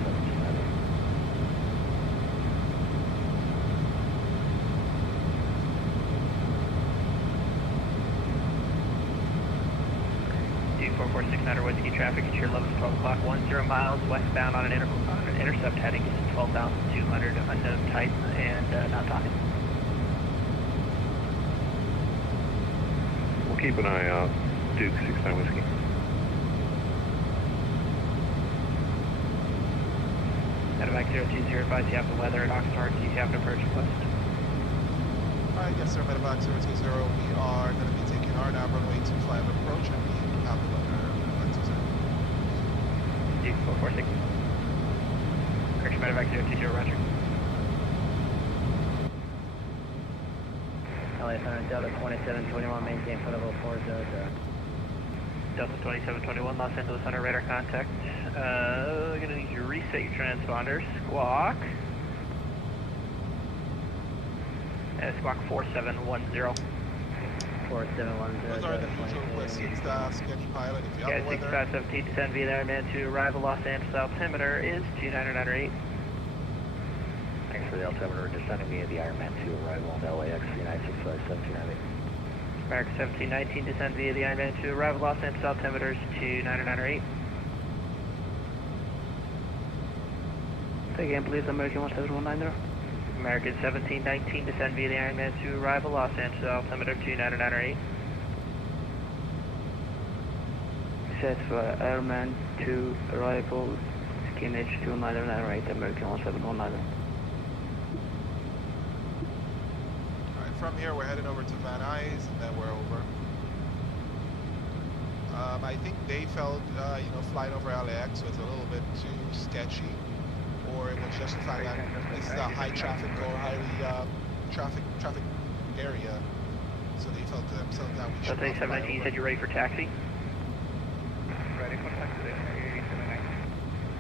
Duke 4469 Whiskey traffic at your 11 12 o'clock, 10 miles westbound on an intercept heading to 12,200, unknown type, and not talking. We'll keep an eye out. Duke 69 Whiskey. Medevac 020, advise you have the weather at Oxnard, you have an approach request. Alright, yes sir, Medevac 020. We are going to be taking our nav runway 25 approach and we have the weather at Medevac 20. Duke 446. Correction, Medevac 020, roger. LA Center, Delta 2721, maintain for level 40. Delta 2721, Los Angeles Center, radar contact. We're going to need you to reset your transponders. Squawk. And squawk 4710. 4710. Those are the usual questions to ask any pilot. If you have Yeah, the weather, 6517, descend via the Ironman to arrival Los Angeles. Altimeter is 29908. Thanks for the altimeter. Descending via the Ironman 2 arrival on LAX United 657 American 1719, descend via the Ironman to arrival Los Angeles. Altimeter is 29908. Say again, please, American 17190. American 1719, descend via the Ironman to arrival Los Angeles. Altimeter 29908. Set for Airman 2 arrival, skinage 29908, American 1719. alright, from here we're heading over to Van Nuys and then we're over. I think they felt, flying over LAX was a little bit too sketchy, or it was just the fact that this is a high traffic or highly traffic area, so they felt to themselves that we should Delta not fly 8719, you over. said you're ready for taxi? Ready for taxi,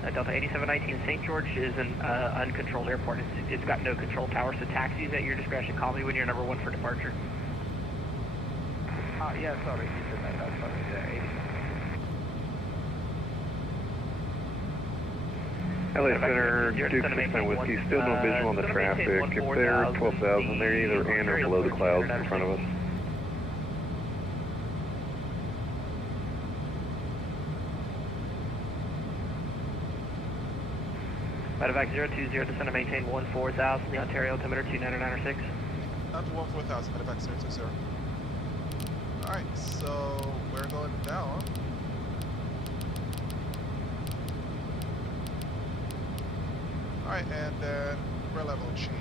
8719. Delta 8719, St. George is an uncontrolled airport. It's got no control tower, so taxis at your discretion. Call me when you're number 1 for departure. Yeah, sorry, he said that. Sorry, 80. LA Center, Duke 69 Whiskey, still no visual on the traffic. If they're 12,000, they're either in or below the clouds in front of us. Medevac 020, descend to maintain 14,000, the Ontario altimeter 29906. Down to 14,000, Medevac 020. Alright, so we're going down. Alright, and then we're level change.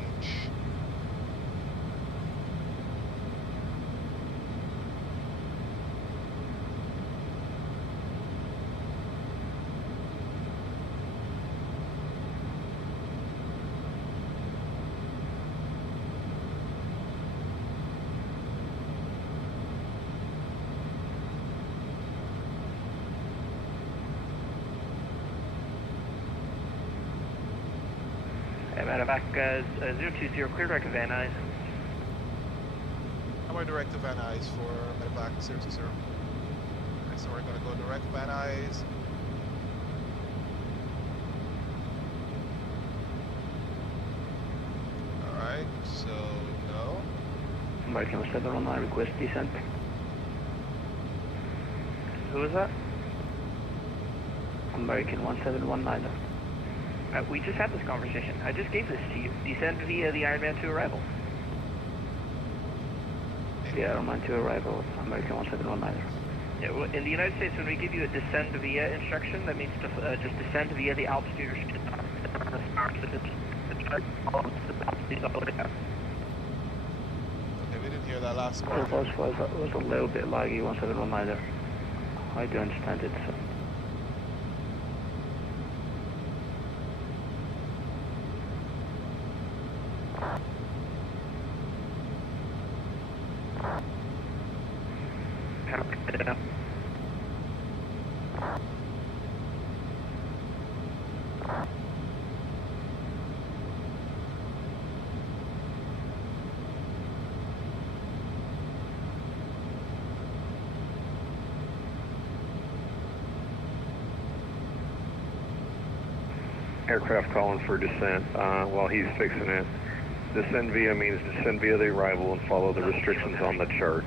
Medevac 020, clear direct to Van Nuys. And we're direct to Van Nuys for Medevac 020. Alright, so we're going to go direct to Van Nuys. Alright, so no. American 1719, request descent. Who is that? American 1719. We just had this conversation. I just gave this to you. Descend via the Ironman to arrival. The Airman 2 arrival, American 1719. Yeah, well, in the United States, when we give you a descend via instruction, that means to just descend via the altitude restriction. Okay, we didn't hear that last It part. was a little bit laggy, 1719. I do understand it, so. Aircraft calling for descent while he's fixing it. Descend via means descend via the arrival and follow the restrictions on the chart.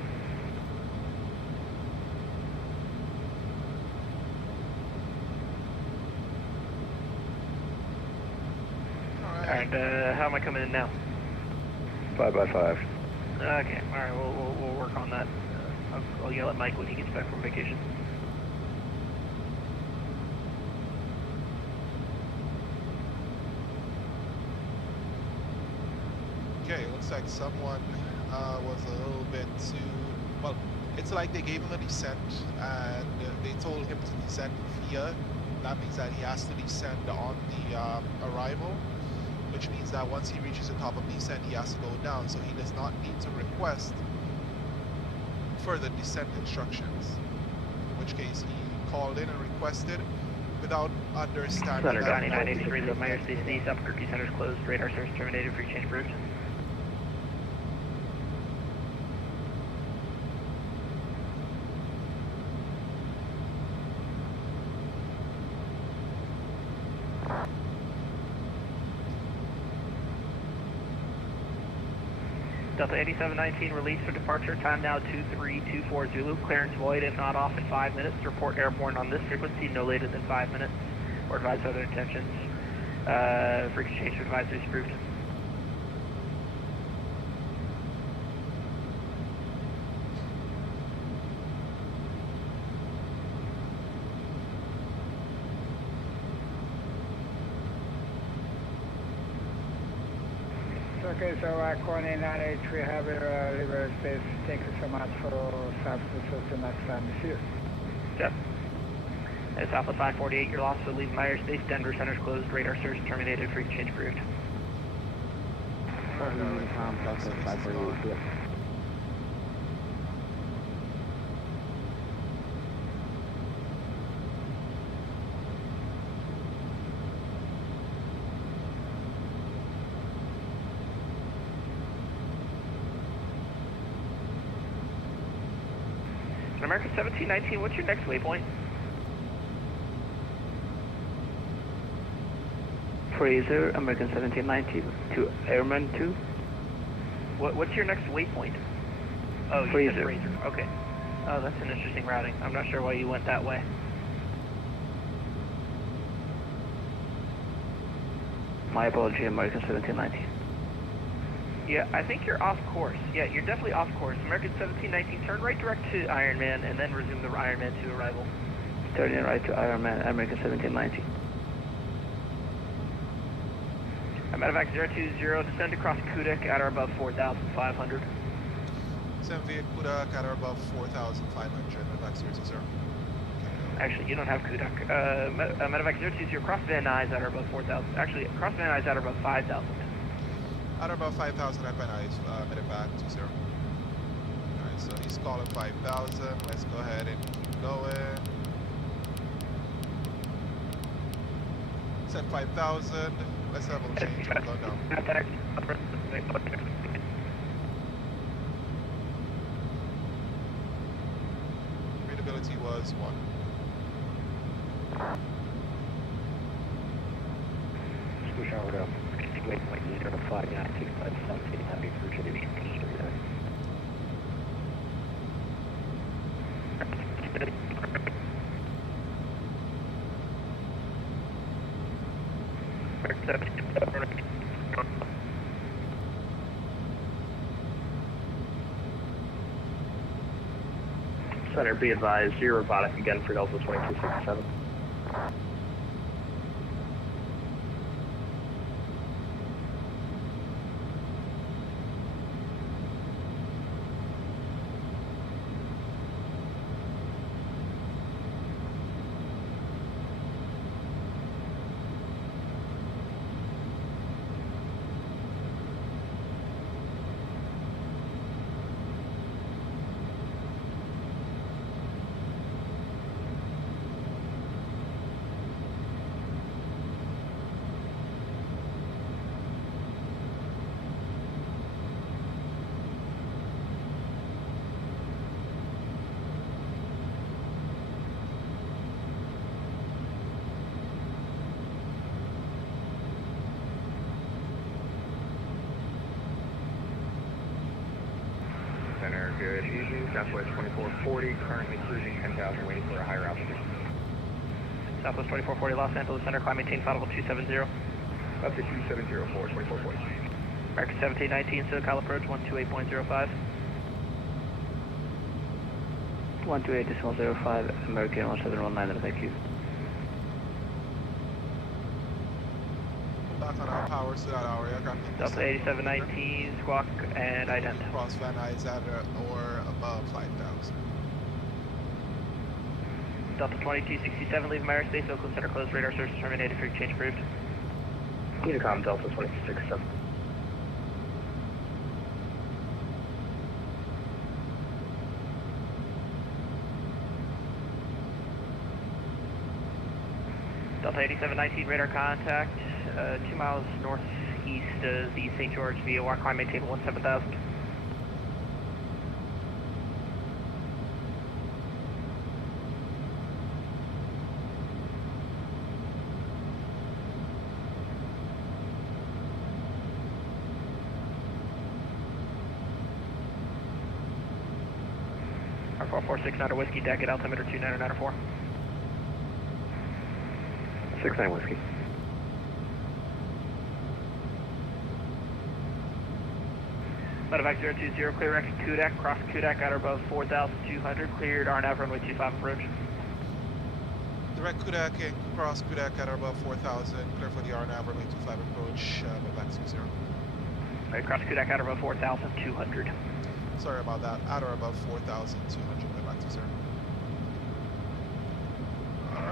Alright, how am I coming in now? 5 by 5. Okay, alright, we'll work on that. I'll yell at Mike when he gets back from vacation. Okay, looks like someone was a little bit too, well, it's like they gave him a descent and they told him to descend via. That means that he has to descend on the arrival, which means that once he reaches the top of descent, he has to go down, so he does not need to request further descent instructions, in which case he called in and requested without understanding Center that. 9983, the Myers Station East, Albuquerque Center is closed, radar service terminated, free change route. Delta 8719, release for departure. Time now 2324 Zulu. Clearance void, if not off in 5 minutes. Report airborne on this frequency no later than 5 minutes. Or advise other intentions. Frequency change to advisory is approved. Okay, so Corning 983 have liberal space. Thank you so much for service to next time. See you. Yep. It's Alpha 548, you're lost, so leave Myers Space. Denver Center's closed, radar search terminated, frequency change approved. Delta 548, yep. American 1719, what's your next waypoint? Fraser, American 1790 to Airman 2. What's your next waypoint? Oh, you said Fraser. Okay. Oh, that's an interesting routing. I'm not sure why you went that way. My apology, American 1790. Yeah, I think you're off course. Yeah, you're definitely off course. American 1719, turn right direct to Ironman and then resume the Ironman 2 arrival. Turning right to Ironman, American 1790. Medevac 020, descend across Kudak at or above 4,500. Send via Kudak at or above 4,500. Medevac 020. Actually, you don't have Kudak. Medevac 020, cross Van Nuys at or above 4,000. Actually, cross Van Nuys at or above 5,000. At or above 5,000 at Van Nuys, Medevac 20. Alright, so he's calling 5,000. Let's go ahead and keep going. Set 5,000. Let's have a little change. We'll go down. Readability was 1. Push over to waypoint 05925 heavy Virginia. Center, be advised, you're robotic again for Delta 2267. Center, good evening. Southwest 2440, currently cruising 10,000, waiting for a higher altitude. Southwest 2440, Los Angeles Center, climb maintain flight level 270. Up to 2704, 2440. American 1719, SoCal approach 128.05. 128.05, American 1719, thank you. Back on our power, so that our aircraft. Delta 8719, squawk and ident. Cross Van Nuys at or above 5,000. Delta 2267, leave Myers Space, Oakland Center closed, radar search terminated, frequency change approved. Unicom Delta 2267. Delta 8719, radar contact, 2 miles northeast of the St. George VOR, climb maintain 17,000. 4469 to Whiskey Deck at altimeter 2994. 69 Whiskey. Medevac 020, clear exit Kudak, cross Kudak at or above 4,200, cleared RNAV runway 25 approach. Direct Kudak and cross Kudak at or above 4,000, clear for the RNAV runway 25 approach, Medevac 20. Right, cross Kudak at or above 4,200. Sorry about that, at or above 4,200, Medevac 20.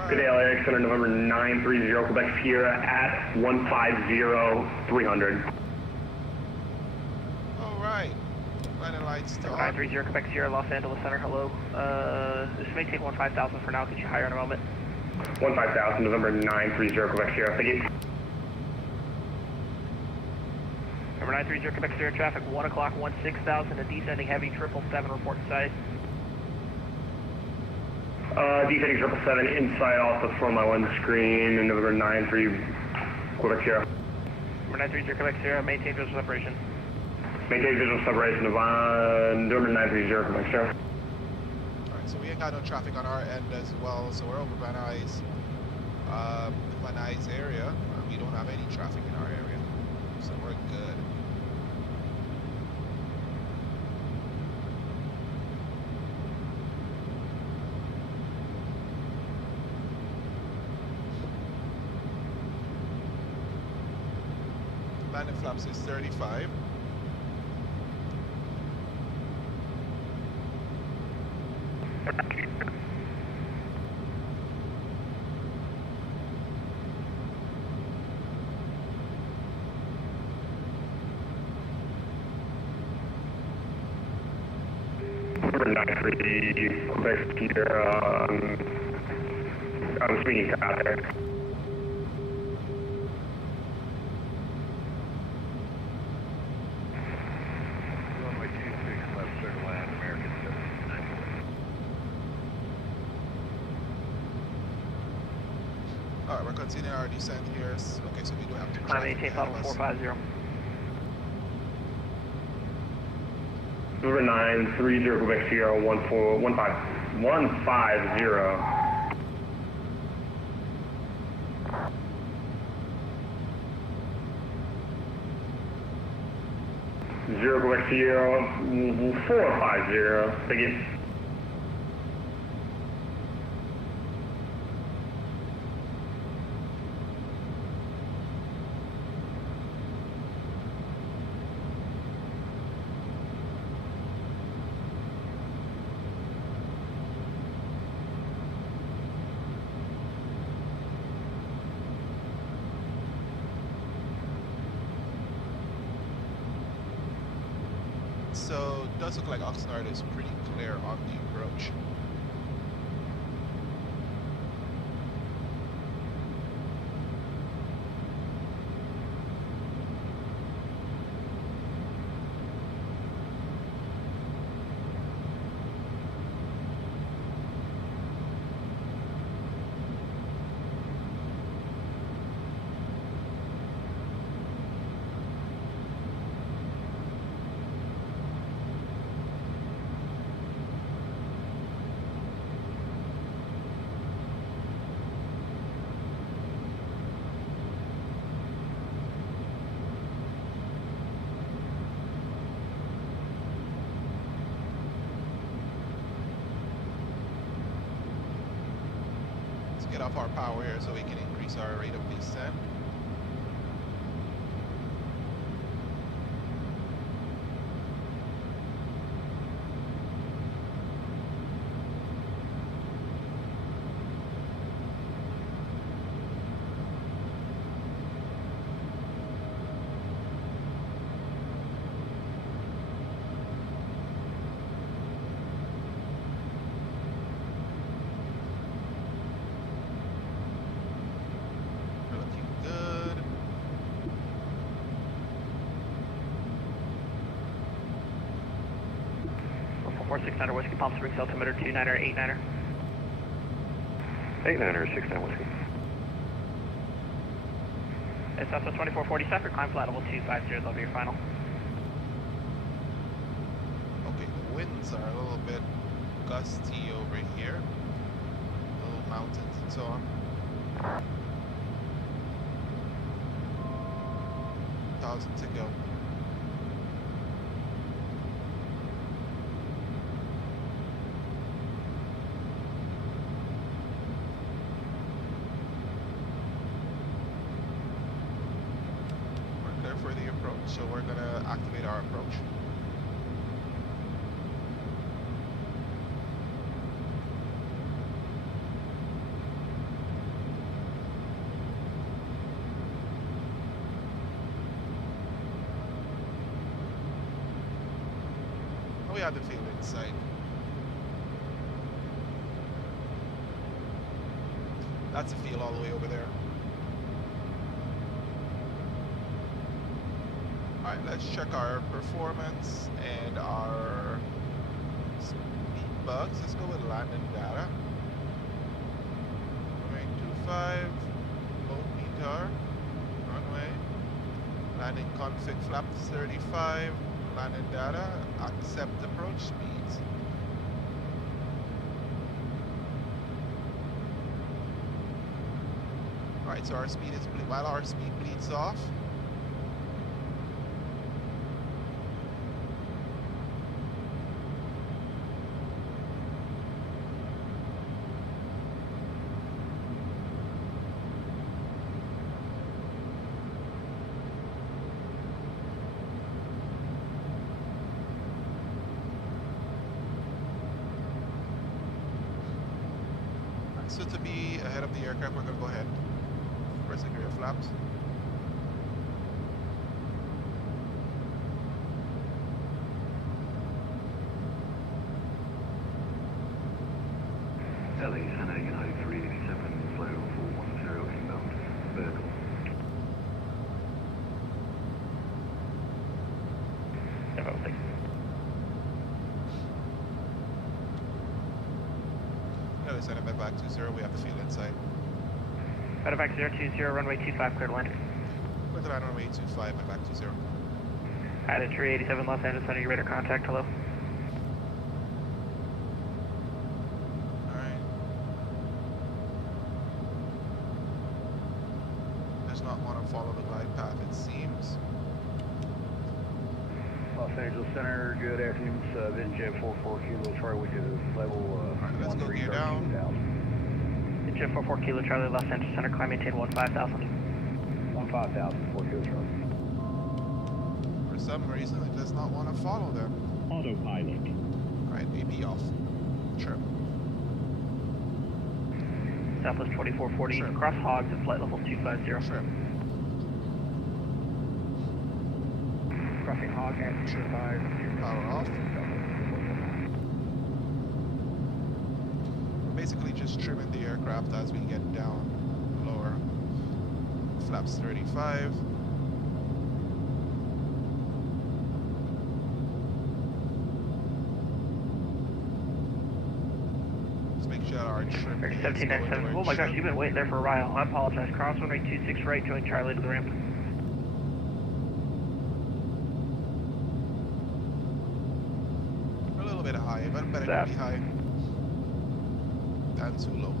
Good day, LAX Center, November 930, Quebec Sierra at 150-300. Alright, landing lights to 930 Quebec Sierra, Los Angeles Center, hello. This may take 15,000 for now, could you hire in a moment? 15,000, November 930, Quebec Sierra, thank you. Number 930 Quebec Sierra traffic, 1 o'clock, 16,000, a descending heavy 777 report inside. Descending 777 inside off the front of my one screen, and November 930, Quebec Sierra. Number 930 Quebec Sierra, maintain visual separation. Maintain visual separation of November 930, Quebec Sierra. Alright, so we ain't got no traffic on our end as well, so we're over Van Nuys, Van Nuys area. We don't have any traffic in our area, so we're good. Landing flaps is 35. Number 930, Quebec Sierra, I'm speaking to out there. Runway 26 left circle land, American 794. Alright, we're continuing our descent here. Okay, so we do have to Climb maintain level 450. Number 930, Quebec Sierra, 150. Zero Quebec Sierra, 450. Thank you. So it does look like Oxnard is pretty clear on the approach. Get off our power here so we can increase our rate of descent. Good. 469 Whiskey, Palm Springs, altimeter 29er, 89er. 89er, 69 Whiskey. It's also 2440 separate, climb flat level 250, that'll be your final. Okay, the winds are a little bit gusty over here. Little mountains and so on. 1,000 to go. We're clear for the approach, so we're gonna activate our approach. We have the field inside. That's the field all the way over there. Alright, let's check our performance and our speed bugs. Let's go with landing data. 25, low meter, runway. Landing config flap 35. Landing data, accept approach speeds. Alright, so our speed is, while our speed bleeds off, so to be ahead of the aircraft, we're going to go ahead. Pressing rear flaps. LA San United 387, flight 0410 inbound, vertical. They sent a Medevac 20, we have the field inside. Medevac 020, runway 25, clear to land. Clear to land, runway 25, Medevac 20. Island 387, Los Angeles Center, you radar contact, hello. Alright. Does not want to follow the glide path, it seems. Los Angeles Center, good afternoon, VinJet 44 Kilo Charlie, which is level Alright, let's go gear down. VinJet 44 Kilo Charlie, Los Angeles Center, climb maintain 15,000. 15,000, 4 Kilo Charlie. For some reason, it does not want to follow them. Autopilot. Alright, AB off. Trim. Southwest 2440, Trim. cross hogs at flight level 250. Trim. Crossing hog at 25. Power off. We're basically just trimming the aircraft as we get down lower. Flaps 35. Let's make sure our trim is 1797. Oh my gosh, you've been waiting there for a while. I apologize. Cross runway 26 right, join Charlie to the ramp. A little bit high, but better to be high than too low.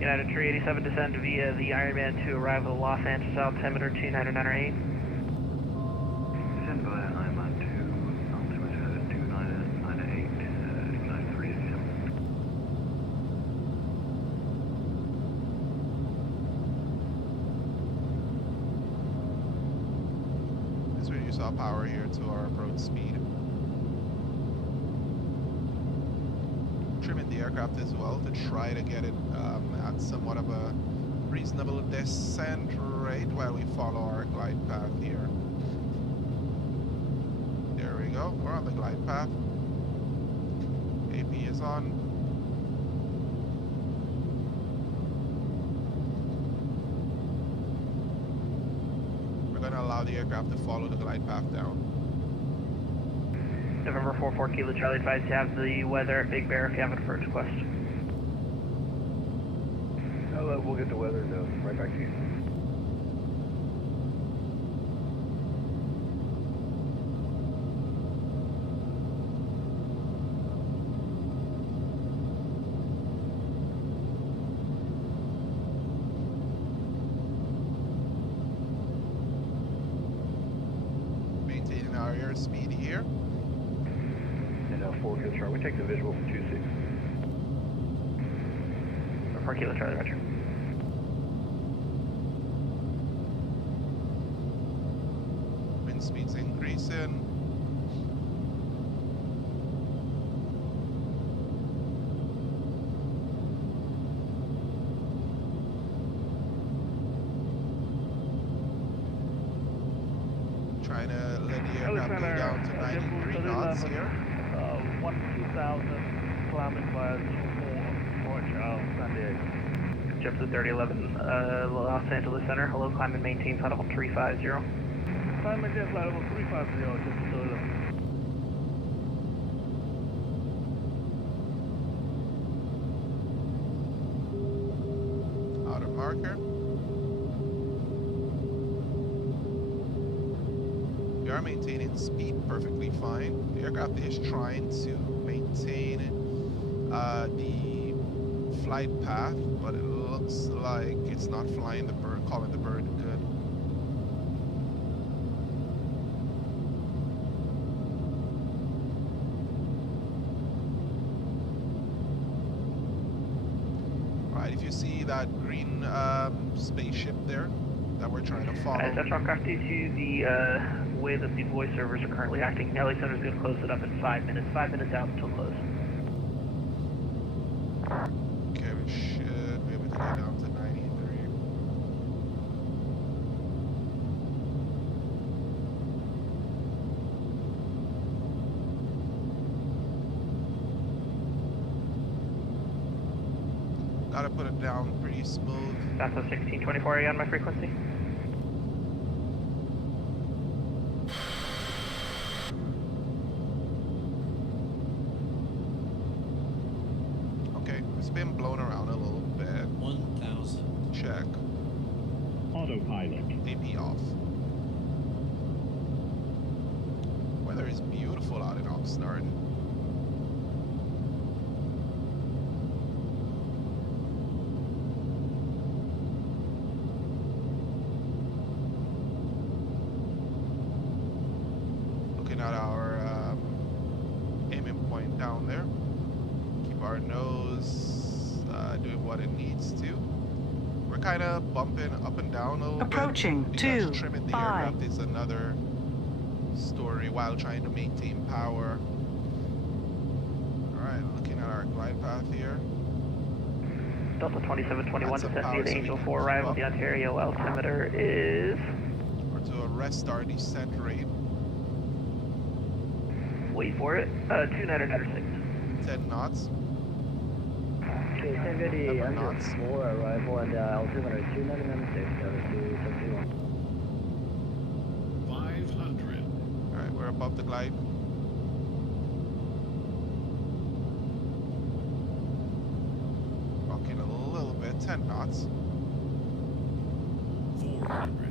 United 387 descend via the Ironman to arrive at Los Angeles altimeter 29908. Descend via Ironman 2, altimeter 2998, United 387. Let's reduce our power here to our approach speed. Trimming the aircraft as well to try to get it at somewhat of a reasonable descent rate while we follow our glide path here. There we go, we're on the glide path. AP is on. We're going to allow the aircraft to follow the glide path down. November 44 Kilo Charlie, advise you have the weather at Big Bear if you have an approach request. We'll get the weather, right back to you. airspeed here. And 4 Kilo Charlie, we take the visual from 2-6. 4 Kilo Charlie, roger. Wind speed's increasing. Trying to let the aircraft go down to 93 knots here. 1-2000, climbing class 4, Fort Charles, San Diego. Jefferson 3011, Los Angeles Center. Hello, climb and maintain flight level 350. Climb and jet flight level 350, Jefferson 3011. Outer marker. We are maintaining speed perfectly fine. The aircraft is trying to maintain the flight path, but it looks like it's not flying the bird, calling the bird good. Right, if you see that green spaceship there that we're trying to follow. Central aircraft, due to the way that the voice servers are currently acting, LA Center is going to close it up in 5 minutes. 5 minutes out until close. Okay, we should be able to get down to 93. Gotta put it down pretty smooth. That's a 1624, are you on my frequency? Okay, it's been blown around a little bit. 1000. Check. Autopilot. AP off. Weather is beautiful out in Oxnard. Looking at our aiming point down there. Keep our nose doing what it needs to. We're kind of bumping up and down a little Approaching bit. Because 2, trimming the 5. aircraft is another story while trying to maintain power. Alright, looking at our glide path here. Delta 2721 That's a descend power via the Angel speed 4 arrival. up. The Ontario altimeter is... Or to arrest our descent rate. Wait for it. 2996. 10 knots. Okay, 1050, Number knots. under 4, arrival and altimeter 2996, over to 500. Alright, we're above the glide. Rocking a little bit, 10 knots. 400.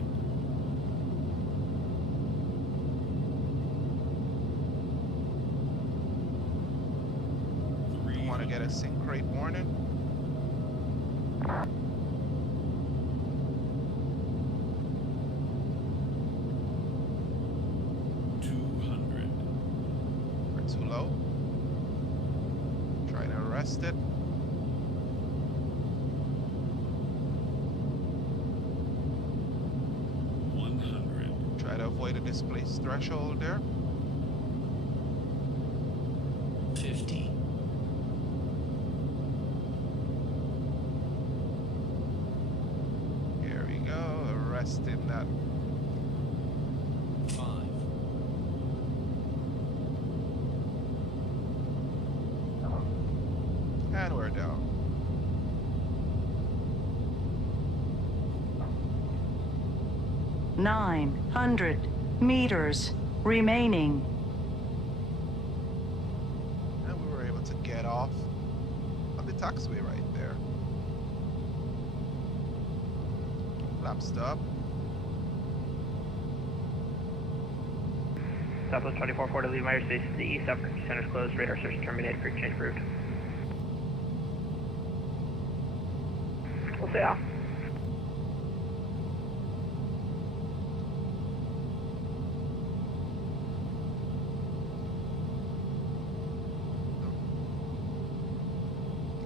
Want to get a sync rate warning. We're too low. Trying to arrest it. Try to avoid a displaced threshold there. 50. Here we go, arresting that. 5. And we're down. meters remaining. And we were able to get off of the taxiway right there. Flap stop. Southwest 2440 to leave Meyer Station to the east. Albuquerque Center is closed. Radar search terminated. Creek change route. We'll stay off.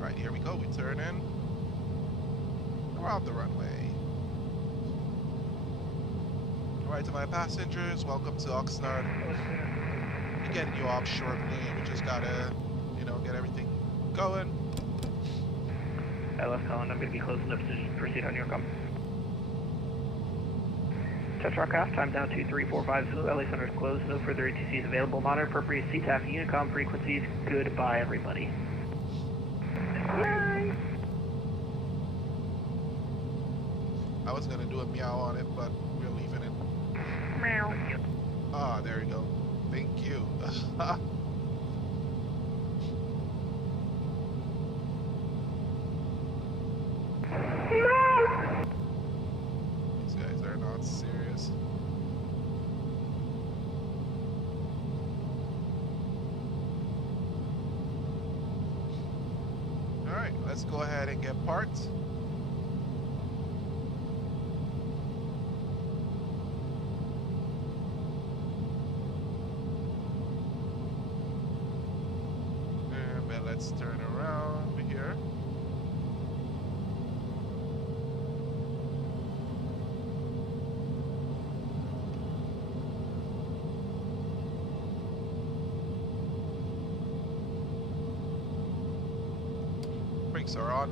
Right, here we go. We turn in. We're off the runway. Alright, to my passengers, welcome to Oxnard. We're getting you off shortly. We just gotta, you know, get everything going. LS Colin, I'm going to be closing up, so just proceed on your com. Touch aircraft, time down 2345 Zulu, LA Center is closed, no further ATCs available, monitor appropriate CTAF Unicom frequencies, goodbye everybody. Bye! I was gonna do a meow on it, but we're leaving it. Meow. Ah, there you go. Thank you. These guys are not serious. Alright, let's go ahead and get parked. But let's turn around here. Brakes are on.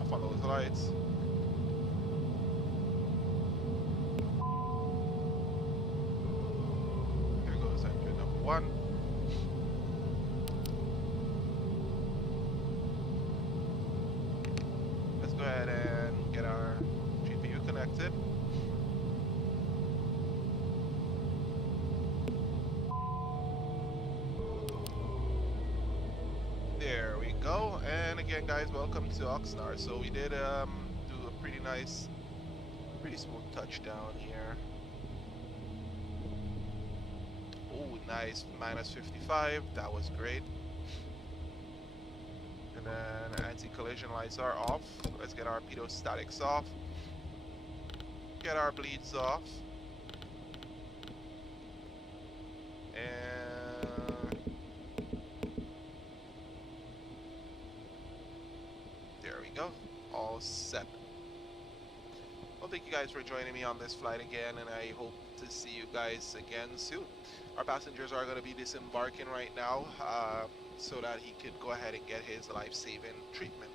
Off on those lights. Here goes engine number 1. Let's go ahead and get our GPU connected. There we go. And again, guys, welcome to Oxnard. So we did do a pretty nice, pretty smooth touchdown here. Oh, nice, minus 55. That was great. And then anti-collision lights are off. Let's get our pitot statics off. Get our bleeds off. And there we go. All set. Well, thank you guys for joining me on this flight again, and I hope to see you guys again soon. Our passengers are going to be disembarking right now so that he could go ahead and get his life-saving treatment.